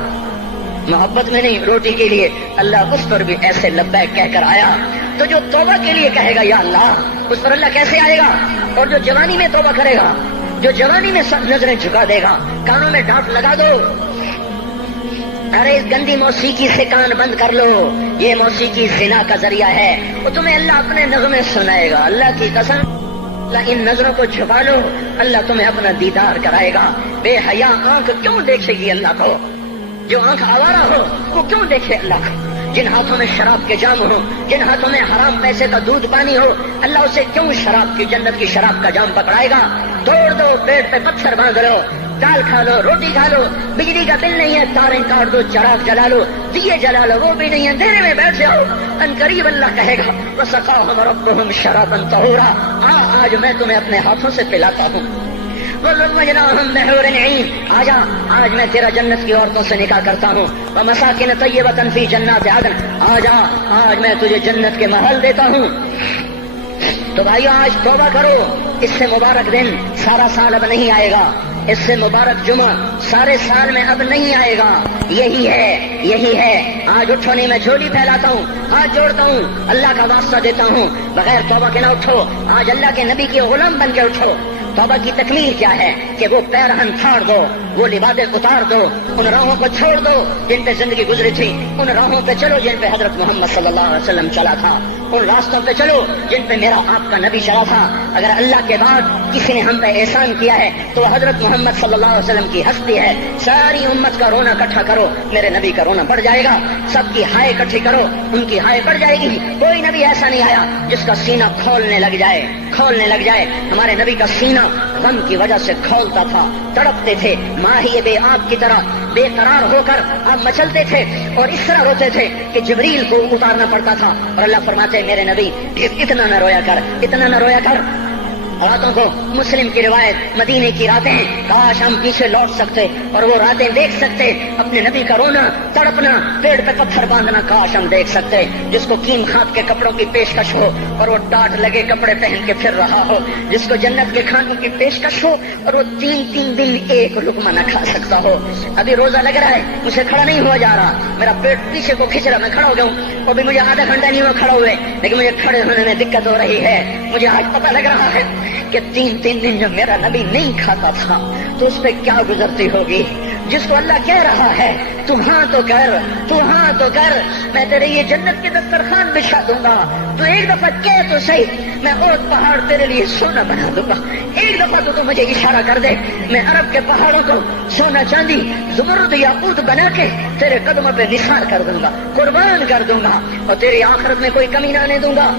محبت میں نہیں، روٹی کے لیے. اللہ اس پر بھی ایسے لبیک کہہ کر آیا. تو جو توبہ کے لیے کہے گا یا اللہ، اس پر اللہ کیسے آئے گا؟ اور جو جوانی میں توبہ کرے گا، جو جوانی میں سب نظریں جھکا دے گا، کانوں میں ڈانٹ لگا دو، ارے اس گندی موسیقی سے کان بند کر لو، یہ موسیقی زنا کا ذریعہ ہے، وہ تمہیں اللہ اپنے نغمے سنائے گا. اللہ کی قسم، اللہ ان نظروں کو چھپا لو، اللہ تمہیں اپنا دیدار کرائے گا. بے حیا آنکھ کیوں دیکھے گی اللہ کو؟ جو آنکھ آوارہ ہو وہ کیوں دیکھے اللہ کو؟ جن ہاتھوں میں شراب کے جام ہو، جن ہاتھوں میں حرام پیسے کا دودھ پانی ہو، اللہ اسے کیوں شراب کی، جنت کی شراب کا جام پکڑائے گا؟ توڑ دو، پیٹ پہ پتھر باندھ لو، دال کھا لو، روٹی کھا لو، بجلی کا بل نہیں ہے تاریں کاٹ دو، چراغ جلا لو، دیے جلا لو، وہ بھی نہیں ہے، اندھیرے میں بیٹھ جاؤ، ان قریب اللہ کہے گا وسقاہم ربہم شرابا طہورا، آج میں تمہیں اپنے ہاتھوں سے پلاتا ہوں، وزوجناہم بحور عین، آجا آج میں تیرا جنت کی عورتوں سے نکاح کرتا ہوں، ومساکن طیبۃ فی جنات عدن، آجا آج میں تجھے جنت کے محل دیتا ہوں۔ تو بھائیو آج توبہ کرو، اس سے مبارک دن سارا سال اب نہیں آئے گا، اس سے مبارک جمعہ سارے سال میں اب نہیں آئے گا، یہی ہے آج اٹھو نہیں میں جھولی پھیلاتا ہوں، ہاتھ جوڑتا ہوں، اللہ کا واسطہ دیتا ہوں، بغیر توبہ کے نہ اٹھو، آج اللہ کے نبی کے غلام بن کے اٹھو۔ توبہ کی تکمیل کیا ہے کہ وہ پیرہن پھاڑ دو، وہ لبادیں اتار دو، ان راہوں کو چھوڑ دو جن پہ زندگی گزری تھی، ان راہوں پہ چلو جن پہ حضرت محمد صلی اللہ علیہ وسلم چلا تھا، ان راستوں پہ چلو جن پہ میرا آپ کا نبی چلا تھا۔ اگر اللہ کے بعد کسی نے ہم پہ احسان کیا ہے تو وہ حضرت محمد صلی اللہ علیہ وسلم کی ہستی ہے۔ ساری امت کا رونا اکٹھا کرو، میرے نبی کا رونا بڑھ جائے گا، سب کی ہائے اکٹھی کرو، ان کی ہائے بڑھ جائے گی۔ کوئی نبی ایسا نہیں آیا جس کا سینہ کھولنے لگ جائے۔ ہمارے نبی کا سینہ غم کی وجہ سے کھولتا تھا، تڑپتے تھے، ماہی بے آب کی طرح بے قرار ہو کر آپ مچلتے تھے اور اس طرح روتے تھے کہ جبریل کو اتارنا پڑتا تھا، اور اللہ فرماتے میرے نبی اتنا نہ رویا کر۔ راتوں کو مسلم کی روایت مدینے کی راتیں، کاش ہم پیچھے لوٹ سکتے اور وہ راتیں دیکھ سکتے، اپنے نبی کا رونا تڑپنا، پیڑ پہ پتھر باندھنا کاش ہم دیکھ سکتے، جس کو کیم خات کے کپڑوں کی پیشکش ہو اور وہ ٹاٹ لگے کپڑے پہن کے پھر رہا ہو، جس کو جنت کے کھانوں کی پیشکش ہو اور وہ تین دن ایک لقمہ نہ کھا سکتا ہو۔ ابھی روزہ لگ رہا ہے، مجھے کھڑا نہیں ہوا جا رہا، میرا پیٹ پیچھے کو کھینچ رہا، میں کھڑا ہو گیا ہوں، ابھی مجھے آدھا گھنٹہ نہیں ہوا کھڑا ہوئے، لیکن مجھے کھڑے ہونے میں دقت ہو رہی ہے۔ مجھے آج پتہ لگ رہا ہے کہ تین دن جو میرا نبی نہیں کھاتا تھا تو اس پہ کیا گزرتی ہوگی، جس کو اللہ کہہ رہا ہے تو ہاں تو کر، میں تیرے یہ جنت کے دسترخوان بچھا دوں گا، تو ایک دفعہ کہہ تو صحیح، میں احد پہاڑ تیرے لیے سونا بنا دوں گا، ایک دفعہ تو مجھے اشارہ کر دے، میں عرب کے پہاڑوں کو سونا چاندی زمرد یاقوت بنا کے تیرے قدموں پہ نثار کر دوں گا، قربان کر دوں گا، اور تیری آخرت میں کوئی کمی نہ آنے دوں گا،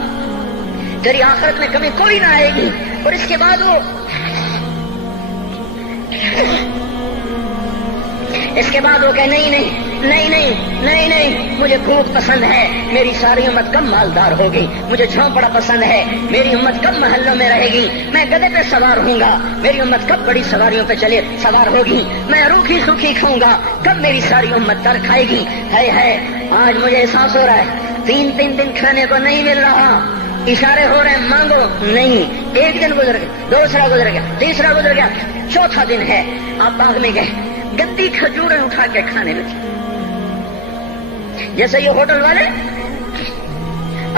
تیری آخرت میں کمی کوئی نہ آئے گی۔ اور اس کے بعد وہ کہ نہیں، مجھے بھوک پسند ہے، میری ساری امت کب مالدار ہوگی، مجھے جھونپڑا پسند ہے، میری امت کب محلوں میں رہے گی، میں گدھے پہ سوار ہوں گا، میری امت کب بڑی سواریوں پہ سوار ہوگی، میں روکھی سوکھی کھاؤں گا، کب میری ساری امت تر کھائے گی۔ ہے آج مجھے احساس ہو رہا ہے، تین دن کھانے کو نہیں مل رہا، اشارے ہو رہے ہیں مانگو نہیں، ایک دن گزر گیا، دوسرا گزر گیا، تیسرا گزر گیا، چوتھا دن ہے، آپ باغ میں گئے، گندی کھجوریں اٹھا کے کھانے لگے، جیسے یہ ہوٹل والے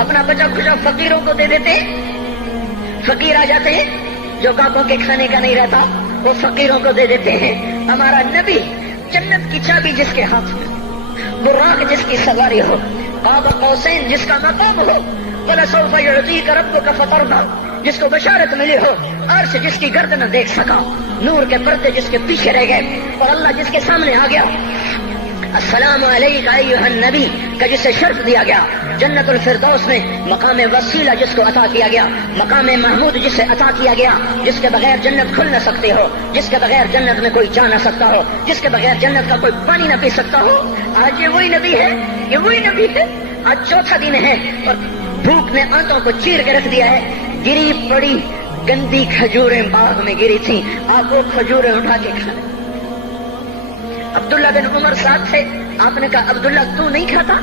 اپنا بچا کھچا فقیروں کو دے دیتے، فقیر آ جاتے ہیں جو کاکوں کے کھانے کا نہیں رہتا وہ فقیروں کو دے دیتے ہیں۔ ہمارا نبی جنت کی چابی جس کے ہاتھ میں، براق جس کی سواری ہو، قاب قوسین جس کا مقام ہو، وَلَسَوْفَ يُعْطِيكَ رَبُّكَ فَتَرْضَىٰ جس کو بشارت ملی ہو، عرش جس کی گرد نہ دیکھ سکا، نور کے پردے جس کے پیچھے رہ گئے، اور اللہ جس کے سامنے آ گیا، السلام علیک ایھا النبی کا جسے شرف دیا گیا، جنت الفردوس میں مقام وسیلہ جس کو عطا کیا گیا، مقام محمود جسے عطا کیا گیا، جس کے بغیر جنت کھل نہ سکتی ہو، جس کے بغیر جنت میں کوئی جا نہ سکتا ہو، جس کے بغیر جنت کا کوئی پانی نہ پی سکتا ہو، آج یہ وہی نبی ہے، آج چوتھا دن ہے اور بھوک نے آنتوں کو چیر کے رکھ دیا ہے، گری پڑی گندی کھجوریں باغ میں گری تھیں، آپ وہ کھجوریں اٹھا کے کھا لیں۔ عبداللہ بن عمر ساتھ تھے، آپ نے کہا عبداللہ تو نہیں کھاتا؟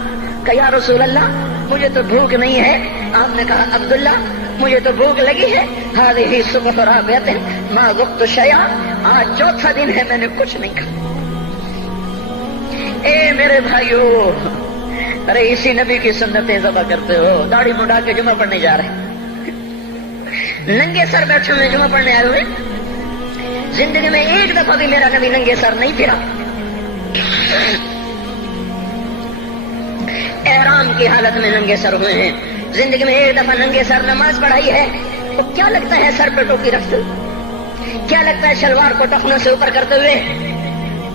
کہ یا رسول اللہ مجھے تو بھوک نہیں ہے۔ آپ نے کہا عبداللہ مجھے تو بھوک لگی ہے، ہذہ صبح رابعۃ ما ذقت شیئا، آج چوتھا دن ہے میں نے کچھ نہیں کھایا۔ اے میرے بھائیو، ارے اسی نبی کی سنتیں ذبح کرتے ہو، داڑھی منڈا کے جمعہ پڑھنے جا رہے ہیں، ننگے سر بیٹھے ہوئے جمعہ پڑھنے آئے ہوئے، زندگی میں ایک دفعہ بھی میرا نبی ننگے سر نہیں پھرا، احرام کی حالت میں ننگے سر ہوئے ہیں، زندگی میں ایک دفعہ ننگے سر نماز پڑھائی ہے، تو کیا لگتا ہے سر پہ ٹوپی رکھتے ہوئے، کیا لگتا ہے شلوار کو ٹخنوں سے اوپر کرتے ہوئے،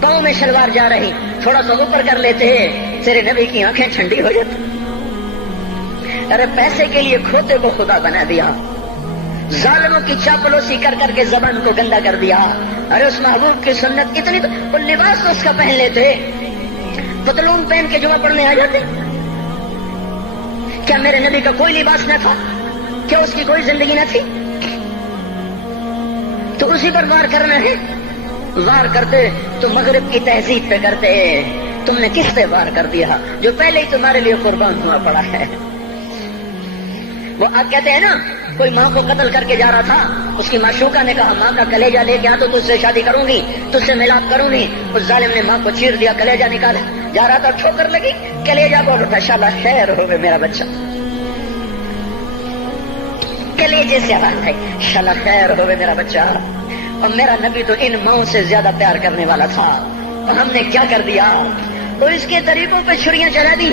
پاؤں میں شلوار جا رہی، تھوڑا سا اوپر کر لیتے ہیں، تیرے نبی کی آنکھیں ٹھنڈی ہو جاتی۔ ارے پیسے کے لیے کھوتے کو خدا بنا دیا، ظالموں کی چاپلوسی کر کر کے زبان کو گندا کر دیا. ارے اس محبوب کی سنت اتنی تو وہ لباس تو اس کا پہن لیتے, پتلون پہن کے جمعہ پڑھنے آ جاتے. کیا میرے نبی کا کوئی لباس نہ تھا؟ کیا اس کی کوئی زندگی نہ تھی؟ تو اسی پر وار کرنا ہے. وار کرتے تو مغرب کی تہذیب پہ کرتے. تم نے کس پہ وار کر دیا جو پہلے ہی تمہارے لیے قربان ہوا پڑا ہے؟ وہ آپ کہتے ہیں نا, کوئی ماں کو قتل کر کے جا رہا تھا, اس کی معشوقہ نے کہا ماں کا کلیجہ لے کے آ تو تجھ سے شادی کروں گی, تجھ سے ملاپ کروں گی. اس ظالم نے ماں کو چیر دیا, کلیجہ نکالا, جا رہا تھا ٹھوکر لگی, کلیجہ بول اٹھا, شالا خیر ہو گئے میرا بچہ. کلیجے سے آواز ہے, شالا خیر ہو گئے میرا بچہ. اور میرا نبی تو ان ماؤں سے زیادہ پیار کرنے والا تھا, اور ہم نے کیا کر دیا؟ تو اس کے طریقوں پہ چھریاں چلا دی.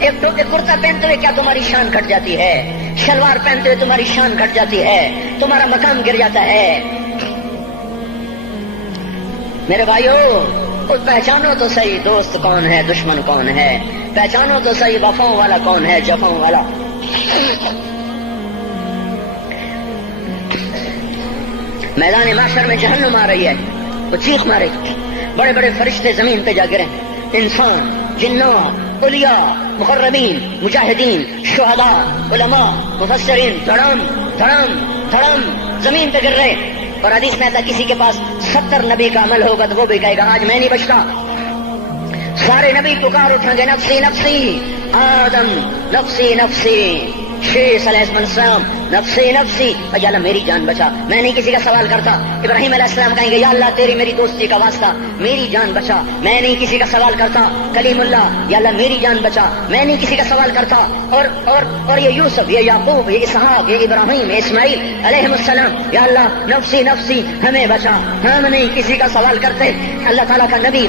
ایک کرتا پہنتے ہوئے کیا تمہاری شان گھٹ جاتی ہے؟ شلوار پہنتے ہوئے تمہاری شان گھٹ جاتی ہے, تمہارا مقام گر جاتا ہے. میرے بھائیو, پہچانو تو صحیح دوست کون ہے, دشمن کون ہے. پہچانو تو صحیح وفاؤں والا کون ہے, جفاؤں والا. میدان معاشر میں جہنم آ رہی ہے, وہ چیخ مارے, بڑے بڑے فرشتے زمین پہ جا گرے, انسان, جنوں, اولیاء, مقربین, مجاہدین, شہداء, علماء, مفسرین, دھڑام دھڑام دھڑام زمین پہ گر رہے. اور حدیث میں آتا کسی کے پاس 70 نبی کا عمل ہوگا تو وہ بھی کہے گا آج میں نہیں بچتا. سارے نبی پکار اٹھیں گے نفسی نفسی, آدم نفسی نفسی, شیخ علیہ السلام نفسی نفسی, یا اللہ میری جان بچا, میں نہیں کسی کا سوال کرتا. ابراہیم علیہ السلام کہیں گے یا اللہ تیری میری دوستی کا واسطہ میری جان بچا, میں نہیں کسی کا سوال کرتا. کلیم اللہ, یا اللہ میری جان بچا, میں نہیں کسی کا سوال کرتا. اور یہ یوسف, یہ یعقوب, یہ اسحاق, یہ ابراہیم, یہ اسماعیل علیہ السلام, یا اللہ نفسی نفسی ہمیں بچا, ہم نہیں کسی کا سوال کرتے. اللہ تعالیٰ کا نبی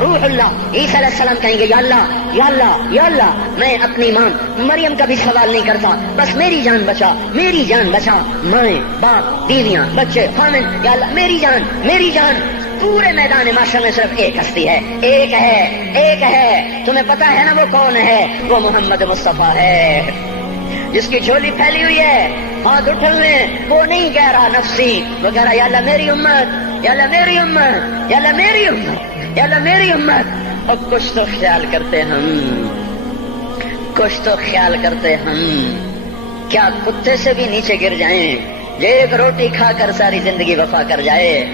روح اللہ عیسیٰ علیہ السلام کہیں گے یا اللہ یا اللہ یا اللہ میں اپنی ماں مریم کا بھی سوال نہیں کرتا, بس میری جان بچا, میری جان بچا. مائیں, باپ, بیویاں, بچے, خامن, یا اللہ میری جان میری جان. پورے میدان معاشر میں صرف ایک ہستی ہے, ایک ہے, ایک ہے. تمہیں پتا ہے نا وہ کون ہے؟ وہ محمد مصطفیٰ ہے, جس کی جھولی پھیلی ہوئی ہے, ہاتھ اٹھلنے. وہ نہیں کہہ رہا نفسی, وہ کہہ رہا یا اللہ میری امت, یا اللہ میری امت, یا اللہ میری امت, یا اللہ میری امت. اور کچھ تو خیال کرتے ہم, کچھ تو خیال کرتے ہم. کیا کتے سے بھی نیچے گر جائیں جو ایک روٹی کھا کر ساری زندگی وفا کر جائے؟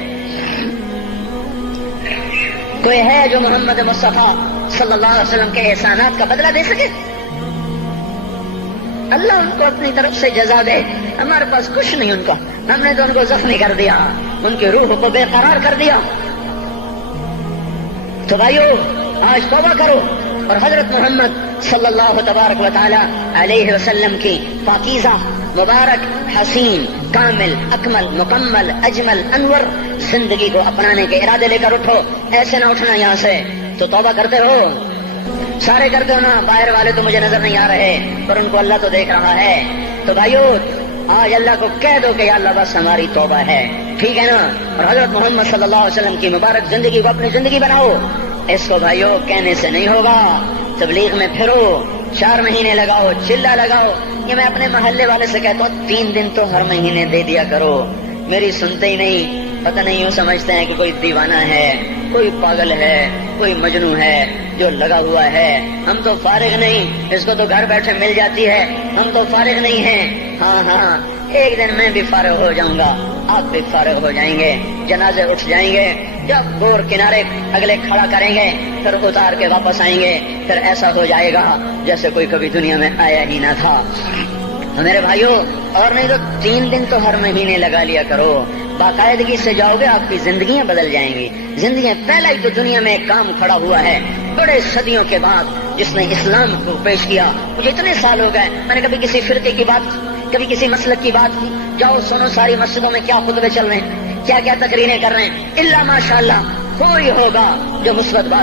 کوئی ہے جو محمد مصطفیٰ صلی اللہ علیہ وسلم کے احسانات کا بدلہ دے سکے؟ اللہ ان کو اپنی طرف سے جزا دے, ہمارے پاس کچھ نہیں ان کا. ہم نے تو ان کو زخمی کر دیا, ان کی روح کو بے قرار کر دیا. تو بھائیو آج توبہ کرو اور حضرت محمد صلی اللہ تبارک و تعالی علیہ وسلم کی پاکیزہ, مبارک, حسین, کامل, اکمل, مکمل, اجمل, انور زندگی کو اپنانے کے ارادے لے کر اٹھو. ایسے نہ اٹھنا یہاں سے. تو توبہ کرتے ہو, سارے کرتے ہو نا, باہر والے تو مجھے نظر نہیں آ رہے پر ان کو اللہ تو دیکھ رہا ہے. تو بھائیو آج اللہ کو کہہ دو کہ یا اللہ بس ہماری توبہ ہے, ٹھیک ہے نا. اور حضرت محمد صلی اللہ علیہ وسلم کی مبارک زندگی کو اپنی زندگی بناؤ. اس کو بھائیو کہنے سے نہیں ہوگا. تبلیغ میں پھرو, 4 مہینے لگاؤ, چلا لگاؤ. یہ میں اپنے محلے والے سے کہتا ہوں 3 دن تو ہر مہینے دے دیا کرو. میری سنتے ہی نہیں, پتہ نہیں یوں سمجھتے ہیں کہ کوئی دیوانہ ہے, کوئی پاگل ہے, کوئی مجنوں ہے جو لگا ہوا ہے. ہم تو فارغ نہیں, اس کو تو گھر بیٹھے مل جاتی ہے, ہم تو فارغ نہیں ہیں. ہاں ہاں, ایک دن میں بھی فارغ ہو جاؤں گا, آپ بھی فارغ ہو جائیں گے. جنازے اٹھ جائیں گے, جب گور کنارے اگلے کھڑا کریں گے پھر اتار کے واپس آئیں گے. پھر ایسا ہو جائے گا جیسے کوئی کبھی دنیا میں آیا ہی نہ تھا. میرے بھائیوں, اور نہیں تو 3 دن تو ہر مہینے لگا لیا کرو. باقاعدگی سے جاؤ گے, آپ کی زندگیاں بدل جائیں گی. زندگیاں پہلا ہی تو دنیا میں ایک کام کھڑا ہوا ہے بڑے صدیوں کے بعد, جس نے اسلام کو پیش کیا. مجھے اتنے سال ہو گئے, میں نے کبھی کسی فرقے کی بات, کبھی کسی مسلک کی بات کی. جاؤ سنو ساری مسجدوں میں کیا خطبے چل رہے ہیں, کیا کیا تقریریں کر رہے ہیں. اللہ ماشاء اللہ کوئی ہوگا جو مثبت بات